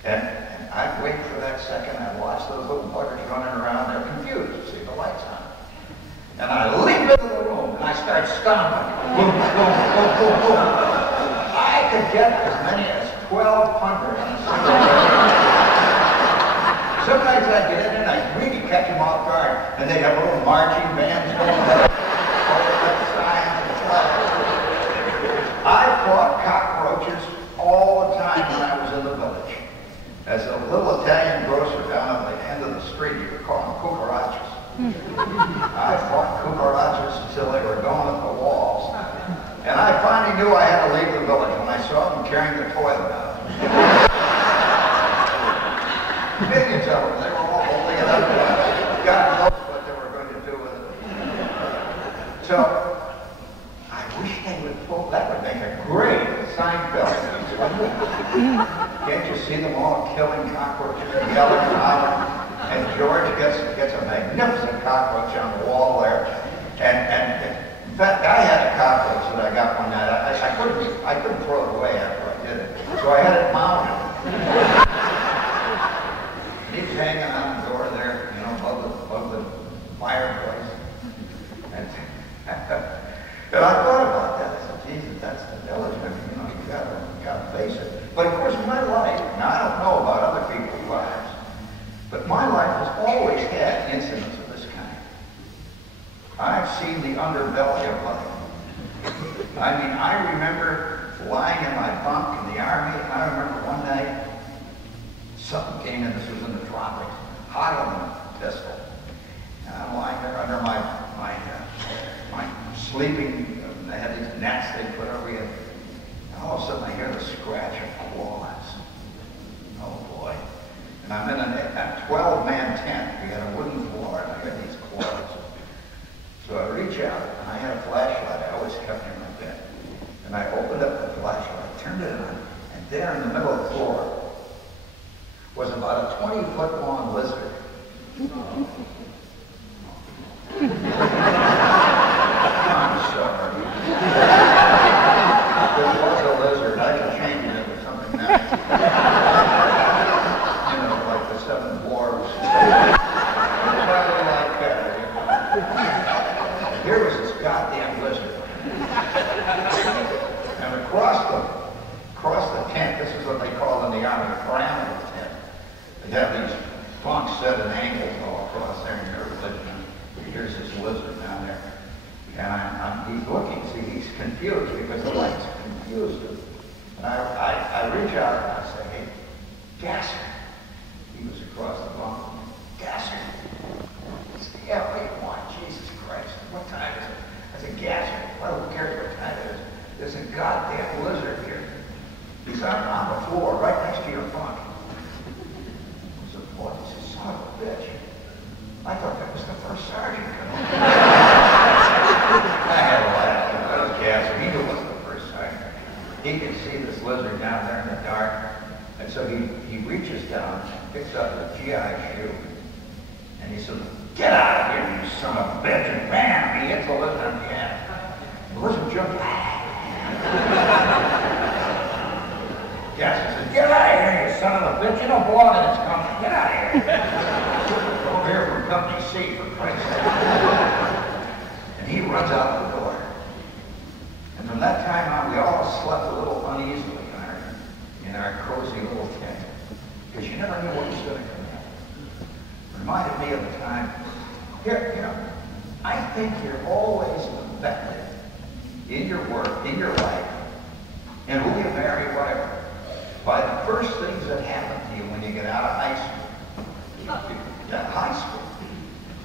And I'd wait for that second. I'd watch those little buggers running around. They're confused to see the lights on. And I leap into the room and I start stomping. Boom, boom, boom, boom, boom. I could get as many as 1,200 on a single day. Sometimes I'd get in and I'd really catch them off guard. And they'd have little marching bands going on. I fought cockroaches all the time when I was in the village. As a little Italian grocer down at the end of the street, you could call them cucarachas. I fought cucarachas until they were going at the walls. And I finally knew I had to leave the village when I saw them carrying the toilet out. Millions of them, they were all holding it up. God knows what they were going to do with it. So, I wish they would pull, that would make a great Seinfeld. Can't you see them all killing cockroaches and yelling and hollering? And George gets a magnificent cockroach on the wall there. And in fact, I had a cockroach that I got one night. I couldn't throw it away after I did it, so I had it mounted. He's hanging on the door there, you know, above the fireplace. And I thought about that. I said, Jesus, that's the village. I mean, you know, you gotta face it. But of course, my life, now I don't know about other people's lives, but my life has always had incidents of this kind. I've seen the underbelly of life. I mean, I remember lying in my bunk in the Army, and I remember one night, something came in, this was in the tropics, hotter than a pistol. And I'm lying there under my sleeping, they had these nets they put over you. And all of a sudden I hear the scratch of claws. Oh boy. And I'm in a 12-man tent. We had a wooden floor, and I hear these claws. So I reach out, and I had a flashlight. I always kept in my bed. And I opened up the flashlight, turned it on, and there in the middle of the floor was about a 20-foot long lizard. I'm sorry. This was a lizard. I could change it into something nice. You know, like the Seven Dwarfs. Probably like that. You know. Here was this goddamn lizard. And across the tent, this is what they call in the Army a parameter tent. They have these bunks set at angles all across there in your religion. Here's this lizard down there. And he's looking, see, he's confused because the light's confused him. And I reach out and I say, hey, Gasser. He was across the bunk. Gasser. He said, yeah, what do you want? Jesus Christ. What time is it? I said, Gasser. Well, who cares what time it is? There's a goddamn lizard here. He's on the floor right next to your bunk. I said, boy, he said, son of a bitch. I thought that was the first sergeant coming. I had a laugh. That was Gasser. He knew it wasn't the first sergeant. He could see this lizard down there in the dark. And so he reaches down and picks up a GI shoe. And he says, get out of here, you son of a bitch. And bam, he hits the lizard on the head. The lizard jumped. Gasser said, get out of here, you son of a bitch. You don't belong in this company. Get out of here. Over here from Company C, for Christ's sake. And he runs out the door. And from that time on, we all slept a little uneasily in our cozy little tent. Because you never knew what was going to come in. Reminded me of the time, here, you know, I think you're always affected in your work, in your life, and who you marry, whatever, by the first things that happen to you when you get out of high school. High school.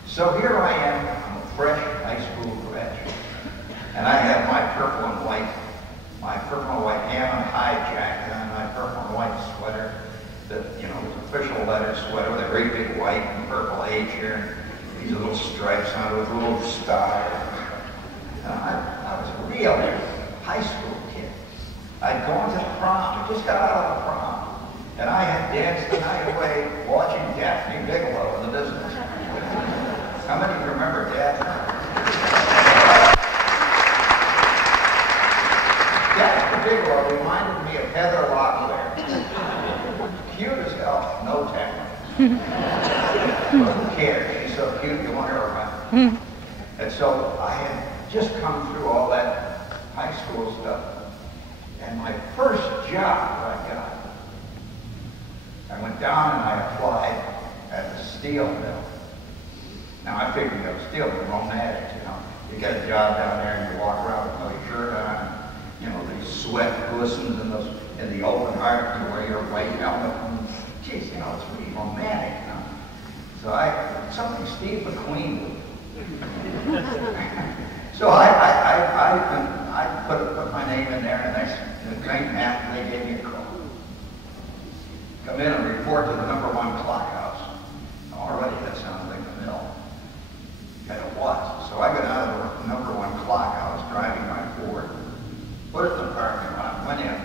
So here I am, I'm a fresh high school graduate, and I have my purple and white Hammond high jacket on, my purple and white sweater, that, you know, was official leather sweater with a great big white and purple H here, and these little stripes on it with a little star. And I was a real high school kid. I'd gone to prom, I just got out of prom. And I had danced the night away watching Daphne Bigelow in the business. How many of you remember Daphne? Daphne Bigelow reminded me of Heather Locklear. Cute as hell, no talent. But who cares? She's so cute, you want her around. And so I had just come through all that high school stuff. And my first job that I got, I went down and I applied at the steel mill. Now I figured, you know, steel mill, romantic, you know. You get a job down there and you walk around with no shirt on, you know, the sweat glistens in the open heart, you wear your white helmet. And, geez, you know, it's really romantic, you know. So something Steve McQueen would do. So I put my name in there, and the great man, they gave me a call. Come in and report to the #1 clock house. Already that sounds like the mill. And it was. So I got out of the #1 clock house, driving my Ford, put it in the parking lot, went in.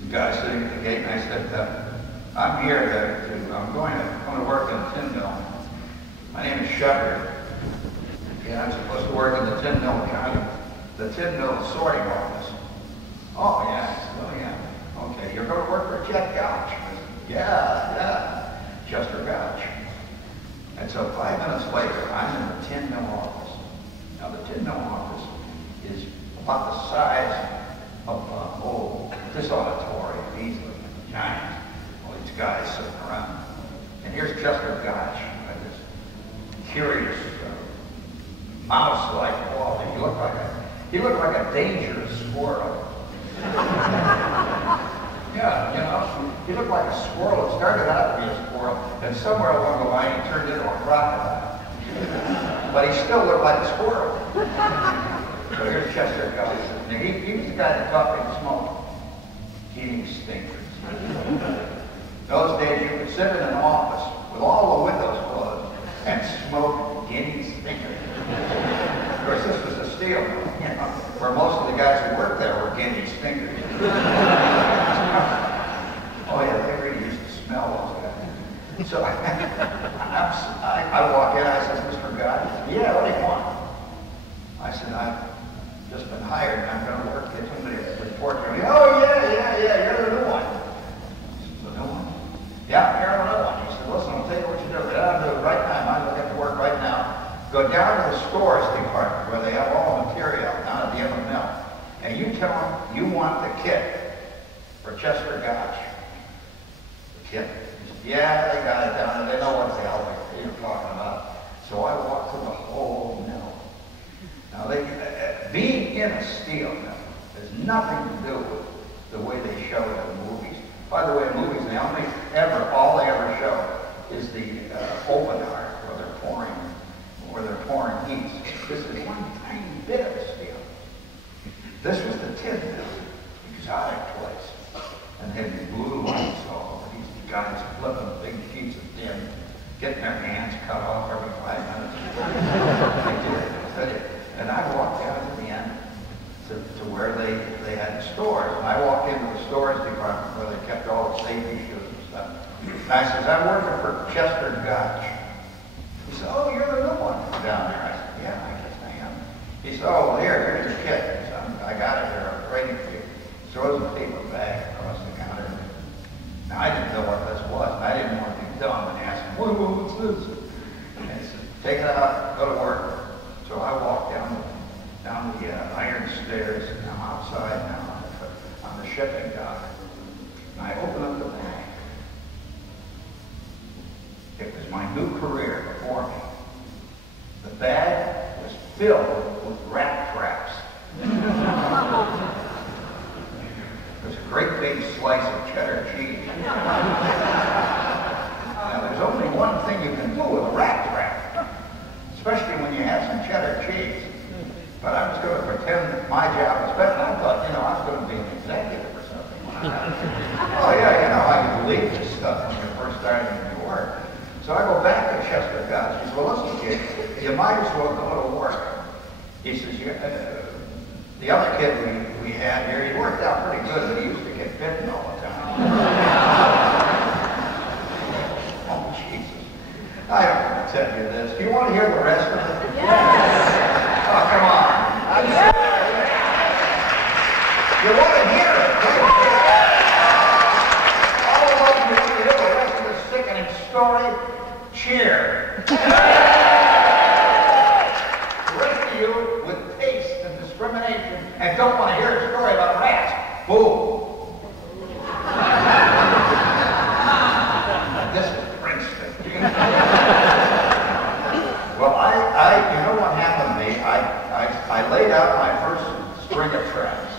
There's a guy sitting at the gate, and I said, I'm here I'm going to work in the tin mill. My name is Shepard. Yeah, the tin mill sorting office. Oh, yeah. I said, oh, yeah. Okay, you're going to work for Chet Gouch. I said, yeah, Chester Gouch. And so 5 minutes later, I'm in the tin mill office. Now, the tin mill office is about the size of, this auditorium, easily, giant. All these guys sitting around. And here's Chester Gouch, this curious, mouse-like quality. He looked like a dangerous squirrel. Yeah, you know, he looked like a squirrel. It started out to be a squirrel, and somewhere along the line he turned into a crocodile. But he still looked like a squirrel. So here's Chester Gouch. He was the guy that taught me to smoke. Heating stinkers. Those days you could sit in an office with all the windows closed and smoke Guinea stinkers. Of course, this was a steel mill, you know, where most of the guys who worked there were Guinea stinkers. Oh yeah, they really used to smell those guys. So I walk in, I said, Mr. Gouch, yeah, what do you want? I said, I've just been hired and I'm going to work, get somebody to report to me. Oh yeah, you're the new one. I said, the new one? Yeah, you're the new one. He said, listen, I'll tell you what you do. Get out of it right now. I'm going to get to work right now. Go down to the stores department where they have all the material down at the end of the mill. And you tell them you want the kit for Chester Gouch. The kit? He said, yeah, they got it down there. They know what the hell you're talking about. So I walked through the whole mill. Now, being in a steel mill has nothing to do with the way they show it in the movies. By the way, in movies, all they ever show is the open art where they're pouring heat. This is one tiny bit of steel. This was the tin mill, exotic place. And they had these blue lights all over. These guys flipping big sheets of tin, getting their hands cut off every 5 minutes. They did. And I walked down to the end to where they had the stores. And I walked into the stores department where they kept all the safety shoes and stuff. And I says, I'm working for Chester Gouch. He said, oh, you're the new one down there. I said, yeah, I guess I am. He said, oh, well, here's your kit. He said, I got it there. I'm waiting for you. He throws a paper bag across the counter. Now, I didn't know what this was. I didn't want to be dumb and ask him, what's this? And he said, take it out, go to work. So I walked down the iron stairs, and I'm outside now on the shipping dock. And I open up the bag. It was my new career before me. The bag was filled with rat traps. There's a great big slice of cheddar cheese. Now, there's only one thing you can do with a rat trap, especially when you have some cheddar cheese. But I was going to pretend my job was better. I thought, I was going to be an executive or something. Oh yeah, I can believe this stuff when you're first starting to work. So I go back to Chester Gouch. He says, well, listen, kid, you might as well go to work. He says, the other kid we had here, he worked out pretty good, but he used to get bitten all the time. Oh, Jesus. I don't want to tell you this. Do you want to hear the rest of it? Yes! Oh, come on. You want to hear it? All of us who want to hear the rest of this sickening story, cheer. The rest of you with taste and discrimination and don't want to hear a story about rats, boo. This is Princeton. Well, you know what happened to me? I laid out my first string of traps.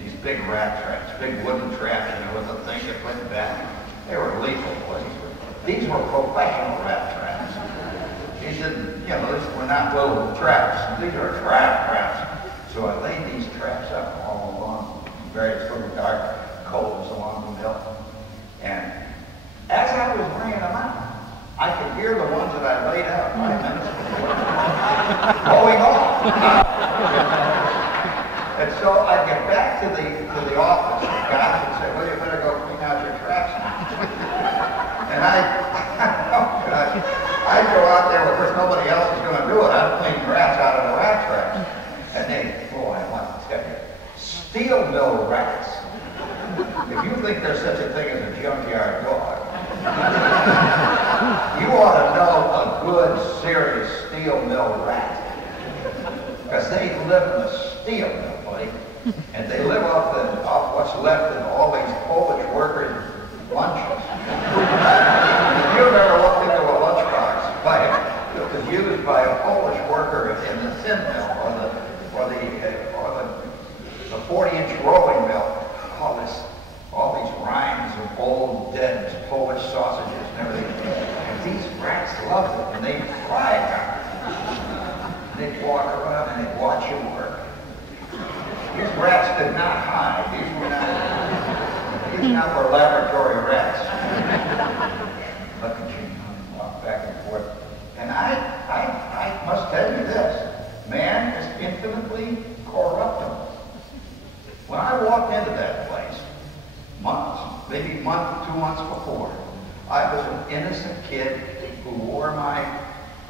These big rat traps, big wooden traps, with the thing that went back. They were lethal, boys. These were professional rat traps. These didn't, these were not little traps. These are traps. So I laid these traps up all along various little dark coves along the mill. And as I was laying them out, I could hear the ones that I laid out 5 minutes before going off. And so I get back to the office, and Gouch would say, well, you better go clean out your traps now. And I'd go out there, well, of course nobody else is going to do it. I'd clean traps out of the rat traps. And think there's such a thing as a junkyard dog, you ought to know a good, serious steel mill rat. Because they live in the steel mill, buddy. And they live off what's left in all these Polish workers' lunches. If you've ever looked into a lunchbox that was used by a Polish worker in the tin mill or the 40-inch rolling mill, all these rinds of old dead Polish sausages and everything. And these rats loved it, and they fried them. And they'd walk around and they'd watch you work. These rats did not hide. These were laboratory rats. Look at you, walk back and forth. And I must tell you this, man is infinitely corruptible. When I walked into that place, maybe a month, 2 months before, I was an innocent kid who wore my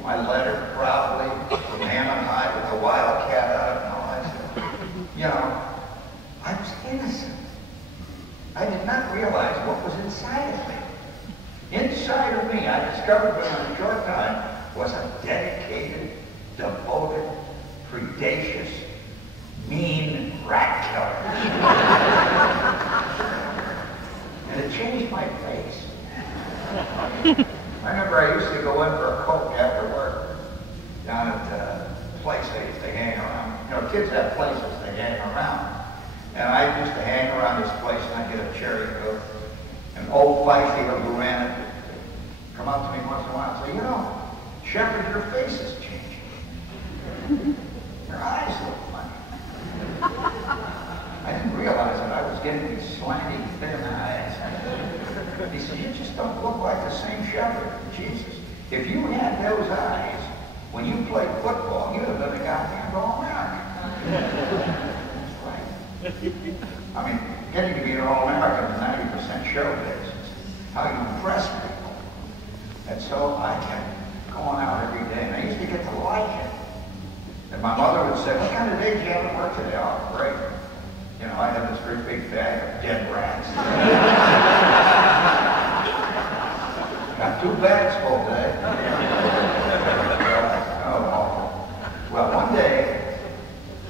letter proudly, the man on high with the wildcat out and all that stuff. You know, I was innocent. I did not realize what was inside of me. Inside of me, I discovered within a short time, was a dedicated, devoted, predacious, mean rat killer. And it changed my face. I remember I used to go in for a Coke after work down at the place they used to hang around. You know, kids have places they hang around. And I used to hang around this place and I'd get a cherry Coke. An old fight dealer who ran it come up to me once in a while and say, you know, Shepherd, your face is changing. Your eyes look funny. I didn't realize that I was getting these slanty, thin eyes. He said, you just don't look like the same Shepherd. Jesus, if you had those eyes when you played football, you'd have been a goddamn All-American. That's right. I mean, getting to be an All-American is 90% showbiz. How you impress people. And so I kept going out every day, and I used to get to like it. And my mother would say, what kind of day did you have at work today? Oh, great. You know, I had this great big bag of dead rats. Got 2 bags full today. Oh, well, one day,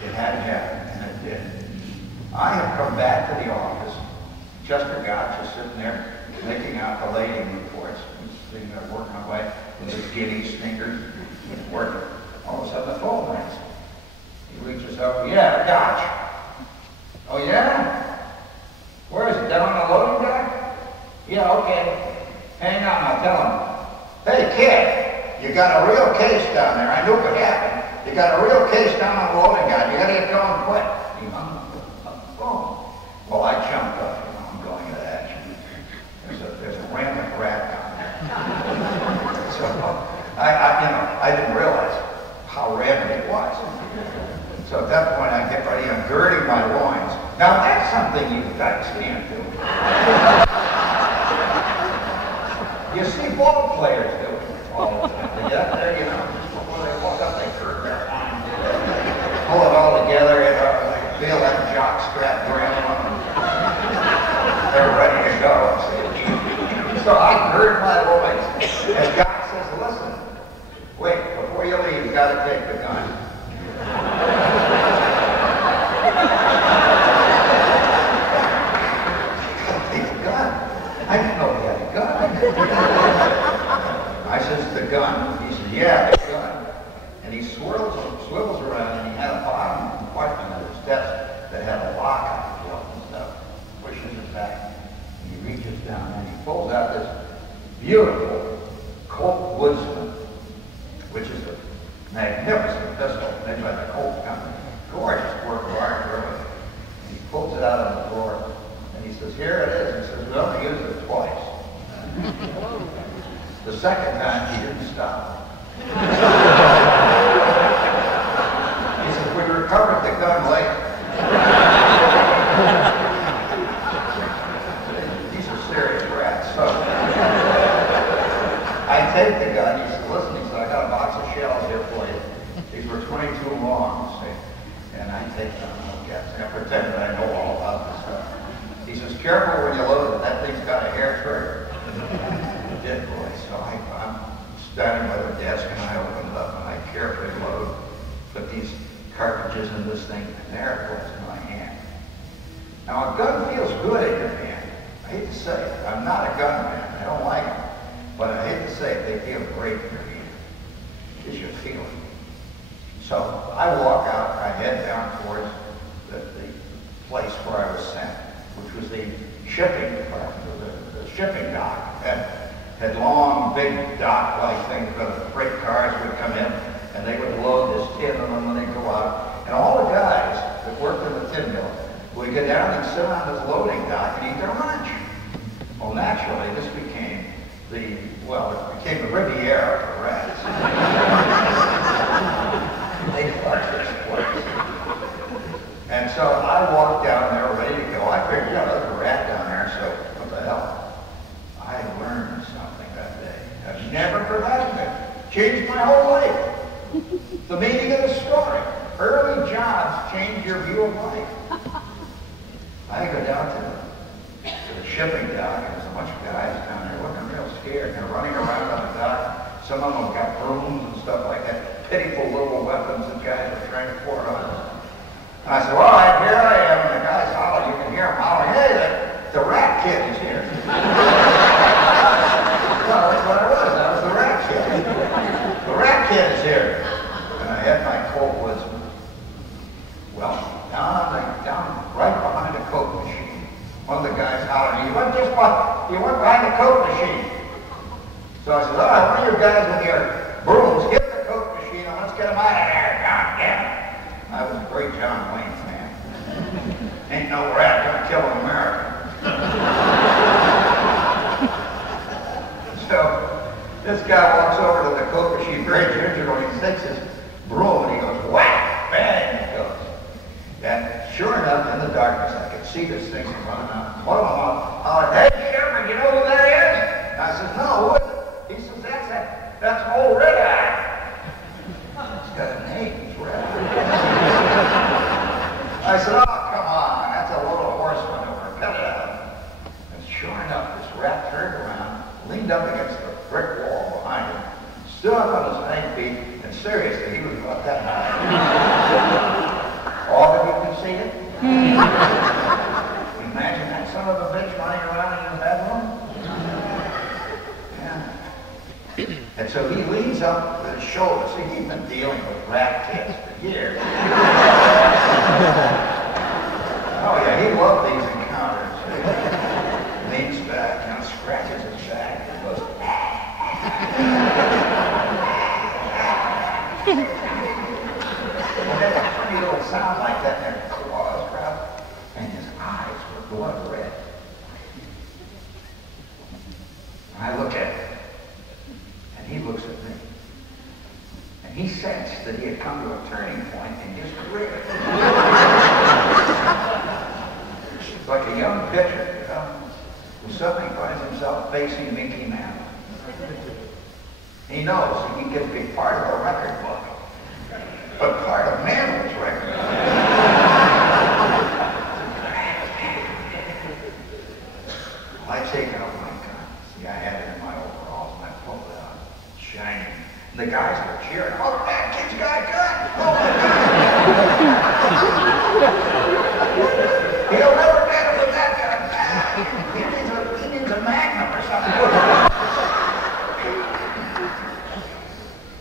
it had happened, and it did. I had come back to the office, Chester Gotch was sitting there making out the lading reports. He's sitting there working away with his giddy sneakers, working. All of a sudden the phone rings. He reaches over, yeah, Gotch. Oh yeah? Where is it? Down on the loading dock? Yeah, okay. Hang on, I'll tell him. Hey kid, you got a real case down there. I knew it could happen. You got a real case down on the loading dock. You gotta get going quick. He hung up the phone. Well, I jumped up, you know, I'm going to action. There's a rampant rat down there. So I didn't realize how rampant it was. So at that point, I get ready, I'm girding my loins. Now that's something you guys can't do. You see ball players do it all the time. They get up there, you know, just before they walk up, they gird their loins. Pull it all together, you know, they feel that jock strap grab on them. They're ready to go. So I gird my loins. And God says, listen, wait, before you leave, you got to take the gun. I didn't know he had a gun. I says, the gun? He says, yeah, the gun. And he swivels around, and he had a bottom compartment of his desk that had a lock on it and stuff. Pushes it back, and he reaches down, and he pulls out this beautiful Colt Woodsman, which is a magnificent pistol made by the Colt Company. Gorgeous work of art, really. And he pulls it out on the floor. And he says, here it is. He says, we only used it twice. The second time, he didn't stop. He says, we recovered the gun later. These are serious rats. So I take the gun. He says, listen, he said, I got a box of shells here for you. These were 22 long, see. And I take them. I pretend that I know all about this stuff. He says, careful when you load it, that thing's got a hair trigger. It did, boy. So I'm standing by the desk and I open it up and I carefully load, put these cartridges in this thing, and there it was in my hand. Now a gun feels good in your hand. I hate to say it. I'm not a gun man. I don't like them. But I hate to say it, they feel great in your hand. Gives you a feeling. So I walk out and I head down towards the place where I was sent, which was the shipping department, the shipping dock. Had long, big dock-like things where the freight cars would come in and they would load this tin on them when they go out. And all the guys that worked in the tin mill would get down and sit on this loading dock and eat their lunch. Well, naturally, this became it became the Riviera for rats. They loved this place. And so I walked down there ready to go. I figured, there's a rat down there, so what the hell? I learned something that day. I've never forgotten it. Changed my whole life. The meaning of the story. Early jobs change your view of life. I go down to the shipping dock, and there's a bunch of guys down there looking real scared. They're running around on the dock. Some of them got brooms and stuff like that. Pitiful little weapons that guys were trying to pour on us. And I said, all right, here I am. And the guys holler. You can hear them hollering, hey, the rat kid is here. Well, that's what I was. I was the rat kid. The rat kid is here. And I had my Colt with me. Well, down right behind the Coke machine. One of the guys hollered, you went behind the Coke machine. So I said, all right, one of you guys with your brooms, get the Coke machine and let's get them out of there. God damn it. I was a great John Wayne fan. Ain't no rat gonna kill an American. So this guy walks over to the Coke machine very gingerly and takes his broom and he goes, whack, bang, it goes. And sure enough, in the darkness, I could see this thing running out. One of them hollered, hey, Sherman, you know who that is? And I said, no, who is it? He says, that's old Red Eye. He's got a name, he's Red Eye. I said, oh, come on, that's a little horse maneuver, cut it out. And sure enough, this rat turned around, leaned up against the brick wall behind him, stood up on his hind feet, and seriously, he was about that high. All of you can see it? Imagine that son of a bitch running around in his bedroom? Yeah. And so he leans up with his shoulders. See, he's been dealing with rat kids for years. Oh yeah, he loved these encounters. Leans back, scratches his back, and goes, and that's a funny little sound like that, and their claws were out, and his eyes were blood red. I look at him, and he looks at me, and he sensed that he had come to a turning point in his career. It's like a young pitcher, who suddenly finds himself facing Mickey Mantle. He knows he can be part of a record book, but part of Mantle's record. I take out my gun. See, I had it in my overalls, and I pulled it out, shining. And the guys were cheering. Oh, that kid's got a gun! Oh, my God! He'll never get it with that gun. He needs a Magnum or something.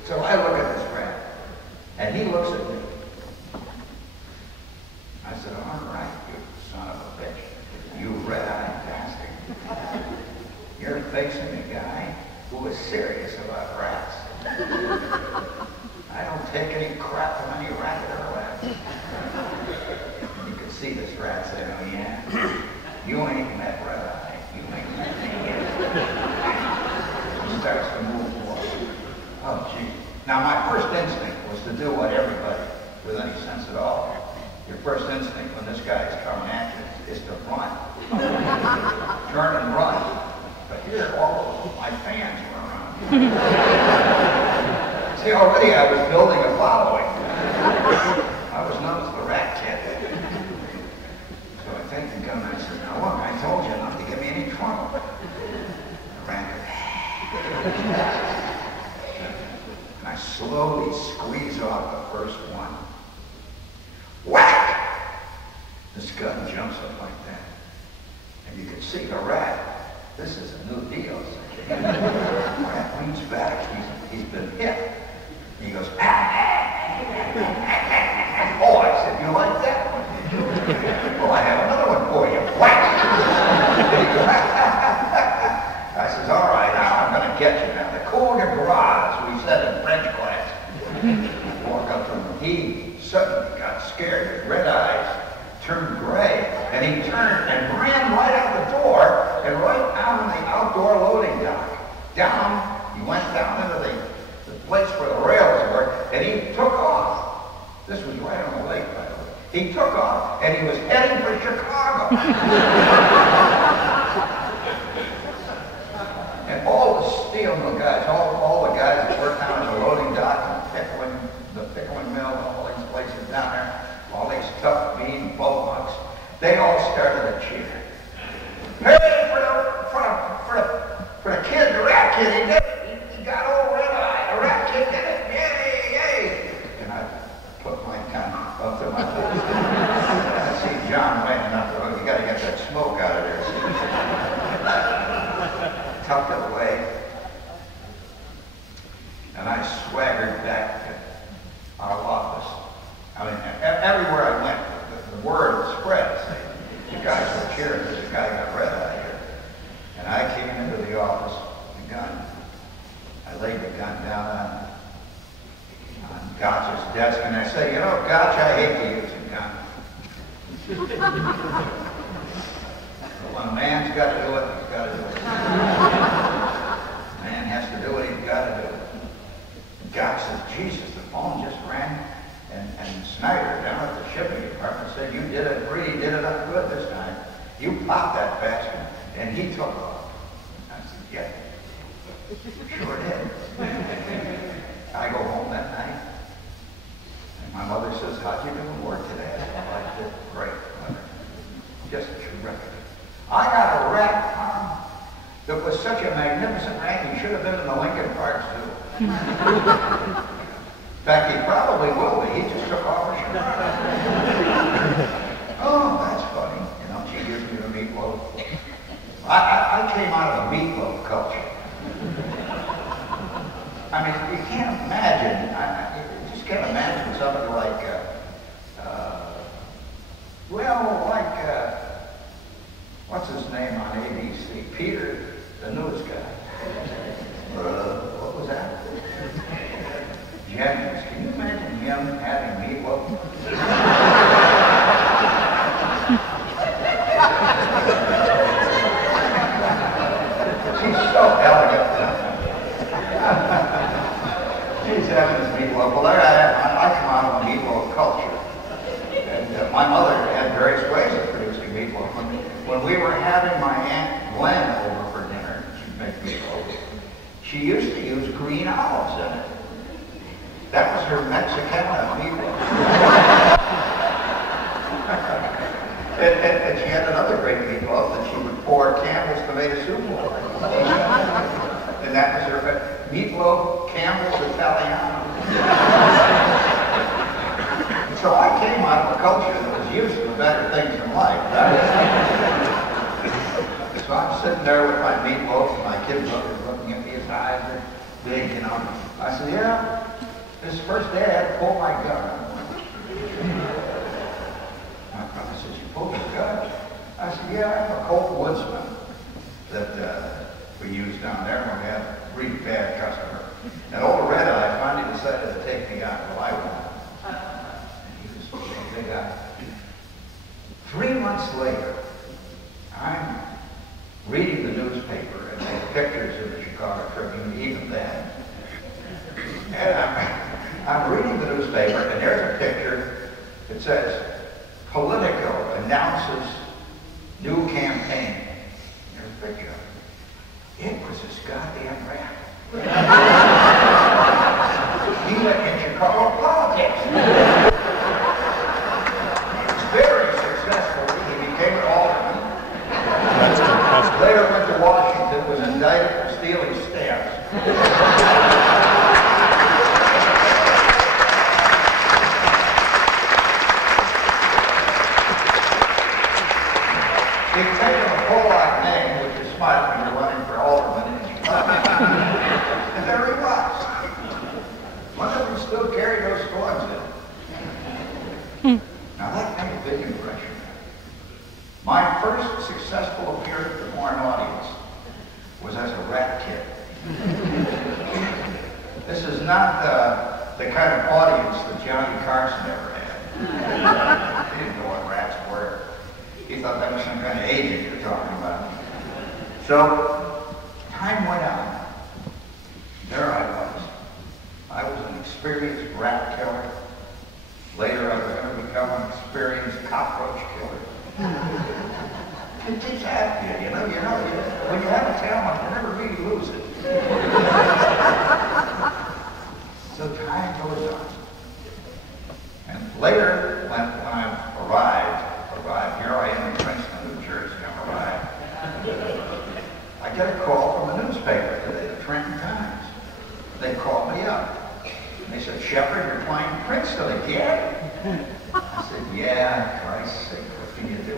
So I look at this rat, and he looks at me. I said, all right, you son of a bitch, you red-eyed bastard. You're facing a guy who is serious about rats. I don't take any crap from any rat that ever left. You could see this rat saying, oh yeah, you ain't met red-eye, you ain't met me yet. He starts to move forward. Oh, gee. Now, my first instinct was to do what everybody, with any sense at all, your first instinct when this guy is coming at you is to run. Turn and run. But here, all of my fans were around. See, already I was building a following. I was known as the Rat Kid. So I take the gun and I said, now look, I And I slowly squeeze off the first one. Whack! This gun jumps up like that. And you can see the rat. This is a new deal. The rat leans back. He's been hit. He goes, ah, ah, ah, ah. Oh, I said, you like that one? Well, I have another one for you. Whack! I says, all right, now I'm going to get you now. The coup de grace, we said in French class. Walk up to him. He suddenly got scared. His red eyes turned gray. And he turned and ran right out the door and right out in the outdoor loading dock. Down, he went down into the place where the rails were, and he took off. This was right on the lake, by the way. He took off, and he was heading for Chicago. And all the steel mill guys, all the guys that worked down in the loading dock and the pickling mill, all these places down there, all these tough, mean bullocks, they all started to cheer. Hey, for the kid, the rat kid, he did it. He got old red eye. The rat kid did it. Yay, yay. And I put my gun up to my face. I see John waiting up the road. You got to get that smoke out of there. Tucked it away. And I swaggered back to our office. I mean, everywhere I went, the word spread. The guys were cheering because the guy got red eye here. And I came into the office with the gun. I laid the gun down on Gotch's desk, and I said, you know, Gotch, I hate to use a gun. But when a man's got to do it, he's got to do it. A man has to do what he's got to do. And Gotch says, Jesus, the phone just rang, and Snyder down at the shipping department said, you did it, Brady did it up good this time. You popped that bastard, and he took off. I said, yeah. Sure did. I go home that night, and my mother says, how'd you do in work today? I said, well, I did great, mother. Just terrific. I got a rat farm that was such a magnificent rat, he should have been in the Lincoln Park Zoo. In fact, he probably will be. He just took off for Chicago. Oh, that's funny. You know, she gives me the meatloaf. I came out of a meatloaf culture. I mean, you can't imagine, you just can't imagine somebody like, what's his name on ABC? Peter, the news guy. What was that? Jennings. Can you imagine him having meatloaf? He's so elegant. He's having his meatloaf. Well, I come out of a meatloaf culture. And my mother had various ways of producing meatloaf. When we were having my Aunt Gwen over for dinner, she'd make meatloaf. She used to use green olives in it. That was her Mexicana meatloaf. and she had another great meatloaf that she would pour Campbell's tomato soup over. And that was her meatloaf Campbell's Italiano. So I came out of a culture that was used to better things in life. So I'm sitting there with my meatloaf, and my kid looking at me, his eyes are big, you know. I said, yeah. This first day I had to pull my gun. My brother says, you pulled your gun? I said, yeah, I'm a Colt Woodsman that we use down there when we have a really bad customer. And old Red Eye finally decided to take me out. Well, I won't. And he was a big guy. 3 months later, I'm reading the newspaper, and they have pictures of the Chicago Tribune, even then. And I'm reading the newspaper, and there's a picture that says, Politico announces new campaign. There's a picture of it. It was this goddamn rat. He went in Chicago politics. He was very successful. He became an alderman. Later went to Washington, was indicted for stealing stamps. not the kind of audience that Johnny Carson ever had. He didn't know what rats were. He thought that was some kind of agent you're talking about. So, time went on. There I was. I was an experienced rat killer. Later I was going to become an experienced cockroach killer. It keeps happening, you know, when you have a talent, you never really lose it. So time goes on. And later, when I arrived, here I am in Princeton, New Jersey, I'm arrived. I get a call from the newspaper today, the Trenton Times. They called me up. They said, Shepard, you're playing Princeton again? I said, yeah, Christ's sake, what can you do?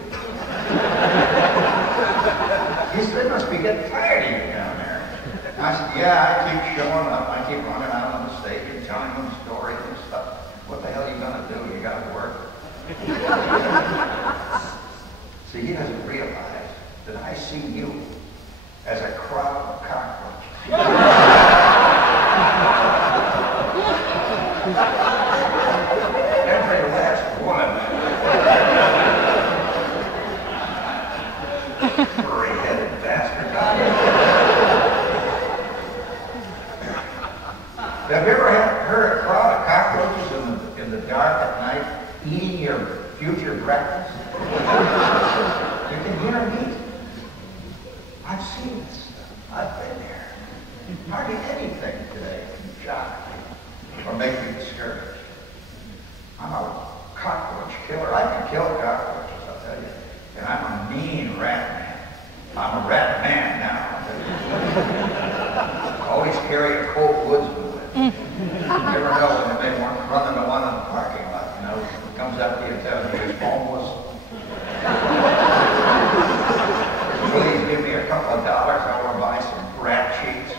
He said, they must be getting tired of you down there. I said, yeah, I keep showing up. I keep running out on the stage and telling them stories and stuff. What the hell are you going to do? You got to work. See, he doesn't realize that I see you as a crowd of cockroaches. Every last one. Furry-headed bastard. Have you ever heard a crowd of cockroaches in the dark at night eating your future breakfast? You can hear them eat. I've seen this stuff. I've been there. Hardly anything today can shock me or make me discouraged. I'm a cockroach killer. I can kill cockroaches, I'll tell you. And I'm a mean rat man. I'm a rat man now. Always carry a Colt Woodsman with me. You never know when they may want to run into one in the parking lot, you know. Comes up to you and tells you he's homeless. Please give me a couple of dollars. I want to buy some rat sheets.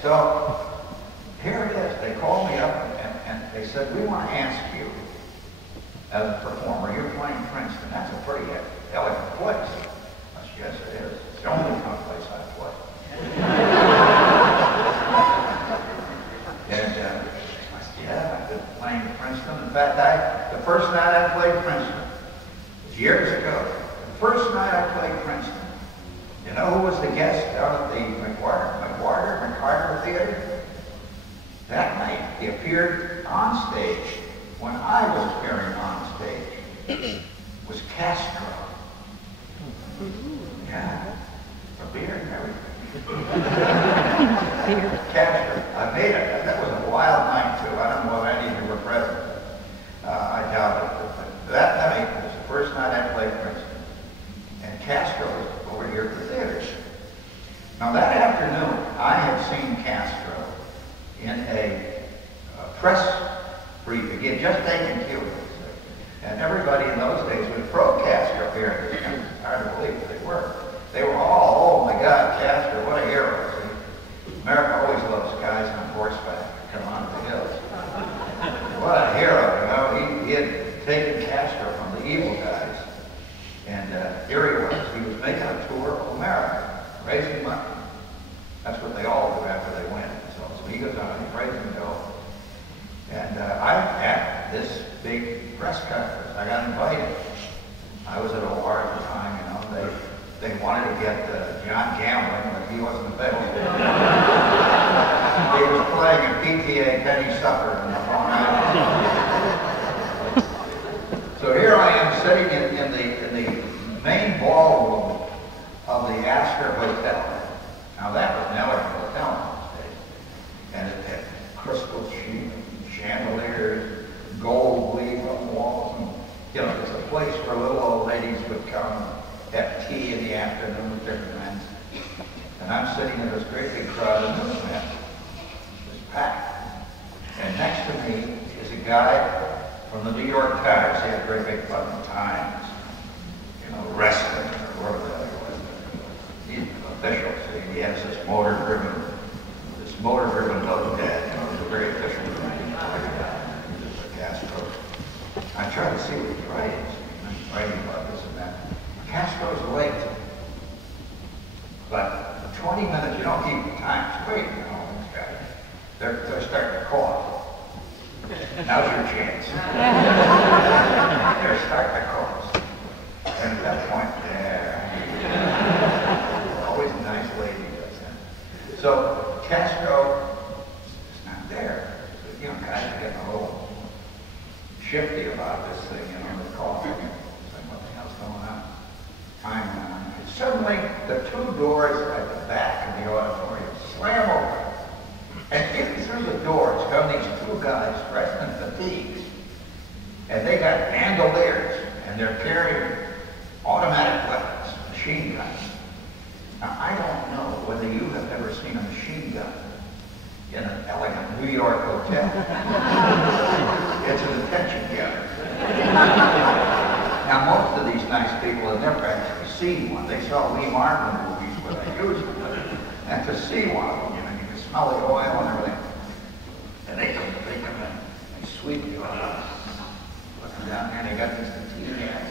So here it is. They called me up and they said, we want to ask you, as a performer, you're playing Princeton. That's a pretty elegant place. I said, yes, it is. It's the only kind of place I play. And I said, yeah, I've been playing Princeton. In fact, the first night I played Princeton was years ago. The first night I played Princeton, you know who was the guest out at the McWhirter Theater? That night, he appeared on stage when I was appearing on stage. Was Castro. Yeah, a beard and everything. Castro. I made it. That was a wild night, too. I don't know if any of you were present. I doubt it. But that night was the first night I played Princeton. And Castro was over here at the theater. Now, that afternoon, I had seen Castro in a press briefing. He had just taken Cuba. And everybody in those days was pro Castro here in this country. Hard to believe they were. They were all, oh my God, Castro, what a hero. See? America always loves guys on horseback who come onto the hills. What a hero, you know. He had taken Castro from the evil guys. And here he was. He was making a tour of America, raising money. That's what they all do after they win. So he goes on, he's raising dough. And I had this big press conference. I got invited. I was at OR at the time, you know. They wanted to get John gambling, but he wasn't available. He was playing a PTA penny supper in the Long Island. So here I am sitting in the main ballroom of the Astor Hotel. Now that was an elegant hotel on stage. And it had crystal sheet, chandeliers, gold leaf on the walls. And, you know, it's a place where little old ladies would come have tea in the afternoon with their friends. And I'm sitting in this great big crowd of newsmen. It's packed. And next to me is a guy from the New York Times. He had a great big button Times, you know, wrestling or whatever the hell he was. He's an official. See, he has this motor-driven load dead. You know, it's a very official thing. Castro. I try to see what he's writing. He's writing about this and that. Castro's late, but 20 minutes, you don't keep the time straight, you know, these guys. They're starting to cough. Now's your chance. They're starting to cough. And at that point, always a nice lady does that. So Castro is not there. So, you know, guys are getting a little shifty about this thing, you know, the cough. It's like, what the hell's going on? Time on. And suddenly, the two doors at the back of the auditorium slam open. And in through the doors come these two guys dressed in fatigues. And they got bandoliers, and they're carrying automatic weapons, machine guns. Now, I don't know whether you have ever seen a machine gun in an elegant New York hotel. It's an attention getter. Now, most of these nice people have never actually seen one. They saw Lee Marvin movies where they used them. And to see one of them, you know, you can smell the oil and everything. And they come in, they sweep you out. Looking down there, and they got these fatigue hats.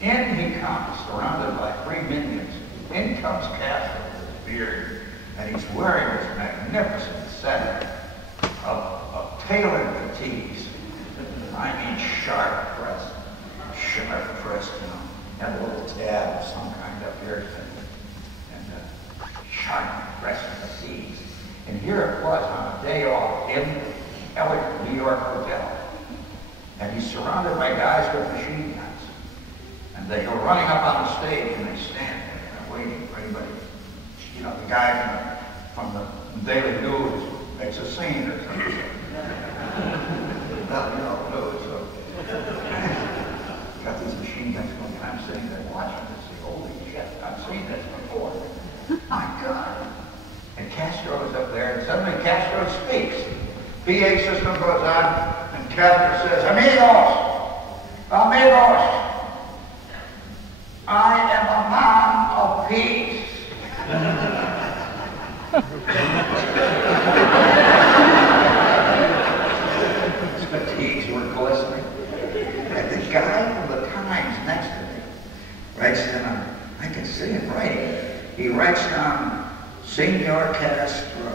In he comes, surrounded by 3 minions. In comes Castro with his beard, and he's wearing this magnificent set of tailored fatigues. I mean, sharp pressed, you know, and a little tab of some kind up here, and sharp pressed fatigues. And here it was on a day off in the elegant New York hotel, and he's surrounded by guys with machine guns. And they go running up on the stage and they stand there waiting for anybody. You know, the guy from the Daily News makes a scene or something. Well, you know, news. So got these machine guns going, and I'm sitting there watching this. Holy shit, I've seen this before. My God. And Castro is up there, and suddenly Castro speaks. PA system goes on, and Castro says, Amigos! Amigos! I am a man of peace. His fatigues were glistening. And the guy from the Times next to me writes down, I can see him writing. He writes down, Senor Castro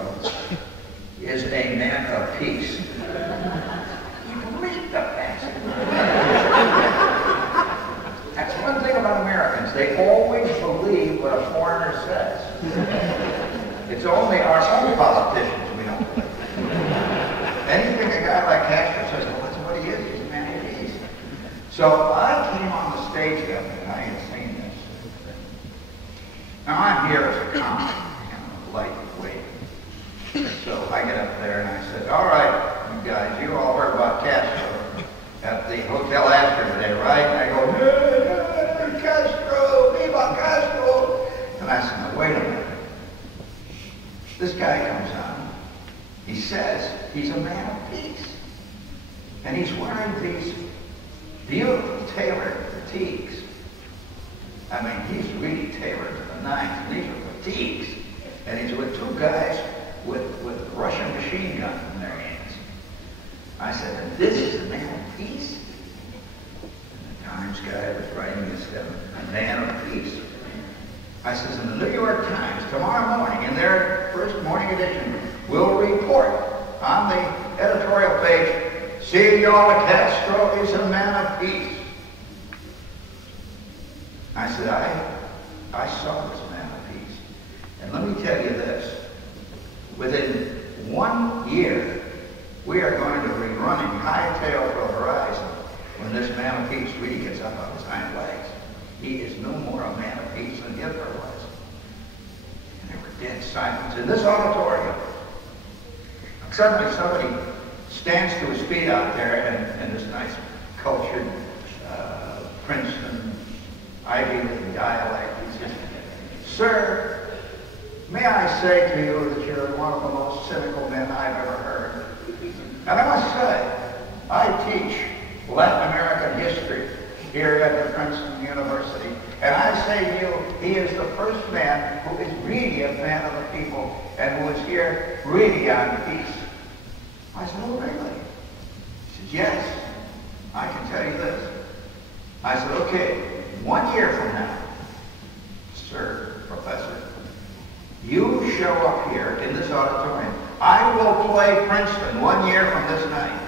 is a man of peace. You can read the bastard. That's one thing about Americans. They always believe what a foreigner says. It's only our own politicians we don't believe. Anything a guy like Castro says, well, that's what he is. He's a man of peace. So I came on the stage that night, and I had seen this. Now I'm here as a comic, lightweight. So I get up there and I said, all right, you guys, you all heard about Castro at the Hotel Astor today, right? And I go, hey, Castro, viva Castro. And I said, now, wait a minute. This guy comes on. He says he's a man of peace. And he's wearing these beautiful tailored fatigues. I mean, he's really tailored to the nines. These are fatigues. And he's with two guys with Russian machine guns in their hands. I said, and this is a man of peace? And the Times guy was writing this down, a man of peace. I says, in the New York Times, tomorrow morning, in their first morning edition, will report on the editorial page, Senor Castro is a man of peace. I said, I saw this man of peace. And let me tell you this. Within 1 year, we are going to be running hightail for the horizon when this man of peace really gets up on his hind legs. He is no more a man of peace than Hitler was. And there were dead silence in this auditorium. Suddenly somebody stands to his feet out there in this nice cultured Princeton Ivy League dialect. He says, sir, may I say to you that you're one of the most cynical men I've ever heard. And I must say, I teach Latin American history here at the Princeton University. And I say to you, he is the first man who is really a fan of the people and who is here really on peace. I said, oh, really? He says, yes, I can tell you this. I said, okay, 1 year from now, sir, professor, show up here in this auditorium, I will play Princeton 1 year from this night.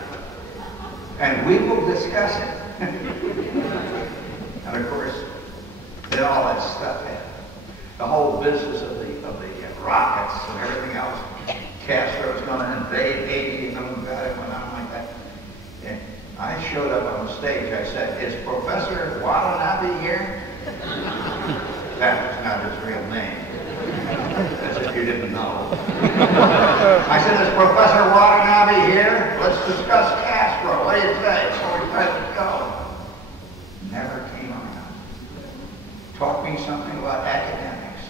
And we will discuss it. And of course, then all that stuff happened. The whole business of the rockets and everything else. Castro's going to invade Haiti and went on like that. And I showed up on the stage. I said, "Is Professor Watanabe here?" That was not his real name. As if you didn't know. I said, "Is Professor Watanabe here? Let's discuss Castro. What do you say?" So we let it go. Never came around. Taught me something about academics.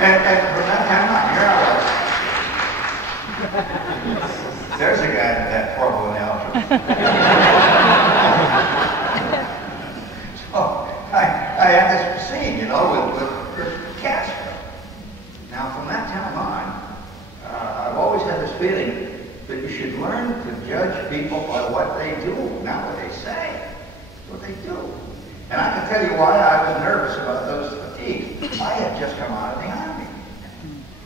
and from that time on, here I was. There's a guy that had trouble in algebra. So I had this scene, with Castro. Now, from that time on, I've always had this feeling that you should learn to judge people by what they do, not what they say. What they do. And I can tell you why I was nervous about those fatigues. I had just come out of the Army.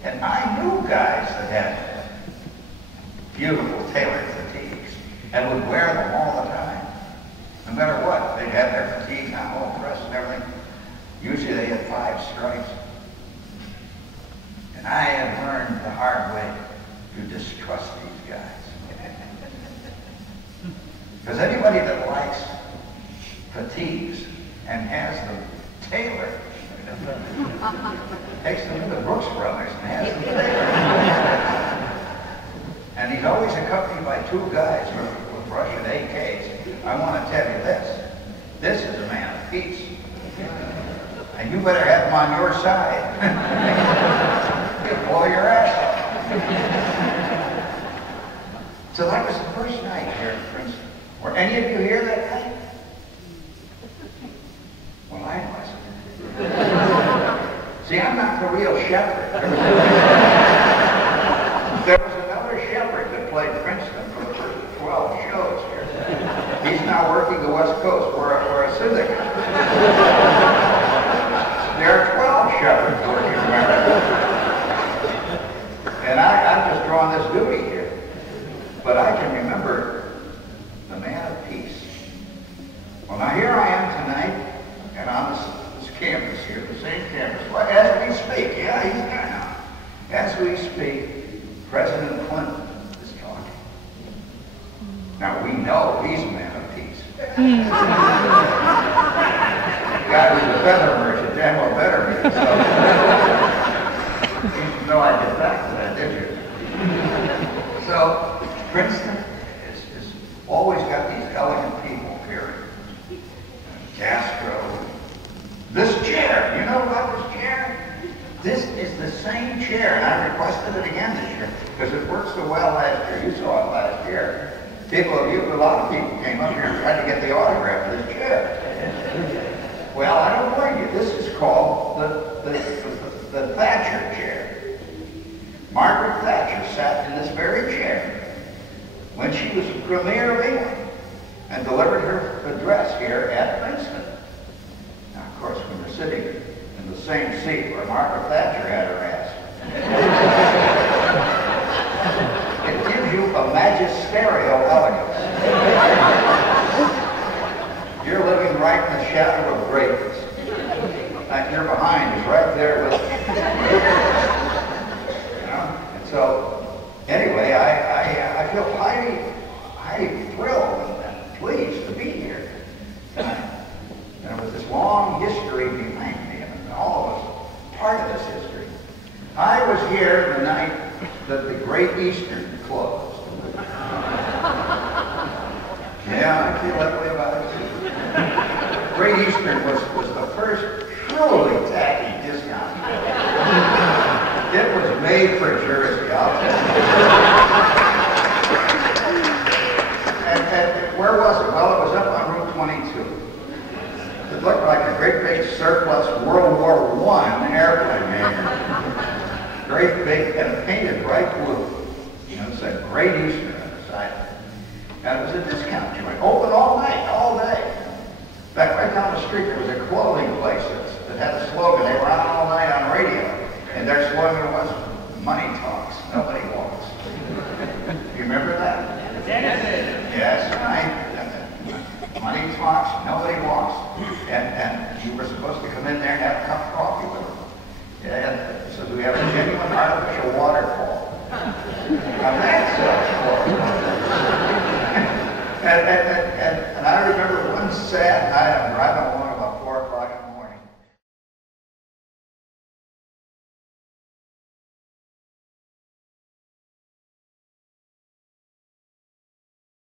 And I knew guys that had beautiful tailored fatigues and would wear them all the time. No matter what, they'd have their fatigues on, all dressed and everything. Usually they had 5 stripes. And I had learned the hard way to distrust these guys. Because anybody that likes fatigues and has them tailored takes them to the Brooks Brothers and has them tailored. And he's always accompanied by 2 guys with Russian AKs. I want to tell you this. This is a man of peace. And you better have him on your side. He'll blow your ass off. So that was the first night here at Princeton. Were any of you here that night? Well, I wasn't. See, I'm not the real shepherd. There was another shepherd that played Princeton for the first 12 shows here. He's now working the West Coast. We're a syndicate. There are 12 shepherds working there. And I've just drawn this duty here. But I can remember the man of peace. Well, now here I am tonight, and on this campus here, the same campus. Well, as we speak, yeah, he's there now. As we speak, President Clinton is talking. Now we know he's a man of peace. The guy who's a feather merchant, damn well better be. So, you should know I get back to that, did you? So, Princeton has always got these elegant people here. Castro. This chair, you know about this chair? This is the same chair, and I requested it again this year, because it worked so well last year. You saw it last year. A lot of people came up here and tried to get the autograph of this chair. Well, I don't blame you. This is called the Thatcher chair. Margaret Thatcher sat in this very chair when she was Premier of England and delivered her address here at Princeton. Now, of course, when you're sitting in the same seat where Margaret Thatcher had her ass, it gives you a magisterial elegance. You're living right in the shadow of greatness. Like you're behind is right there with you. And so, anyway, I feel highly thrilled and pleased to be here tonight. And with this long history behind me, and all of us part of this history. I was here the night that the Great Eastern closed. Yeah, I feel that way about it too. Great Eastern was the first truly tacky discount. It was made for Jersey, I'll tell you. And where was it? Well, it was up on Route 22. It looked like a great big surplus World War I airplane hangar. Great big, and painted bright blue. It said Great Eastern on the side. And it was a discount joint, open all night, all day. In fact, right down the street there was a clothing place that had a slogan, come in there and have a cup of coffee with them. And so we have a genuine artificial waterfall. Now that's and I remember one sad night I'm driving along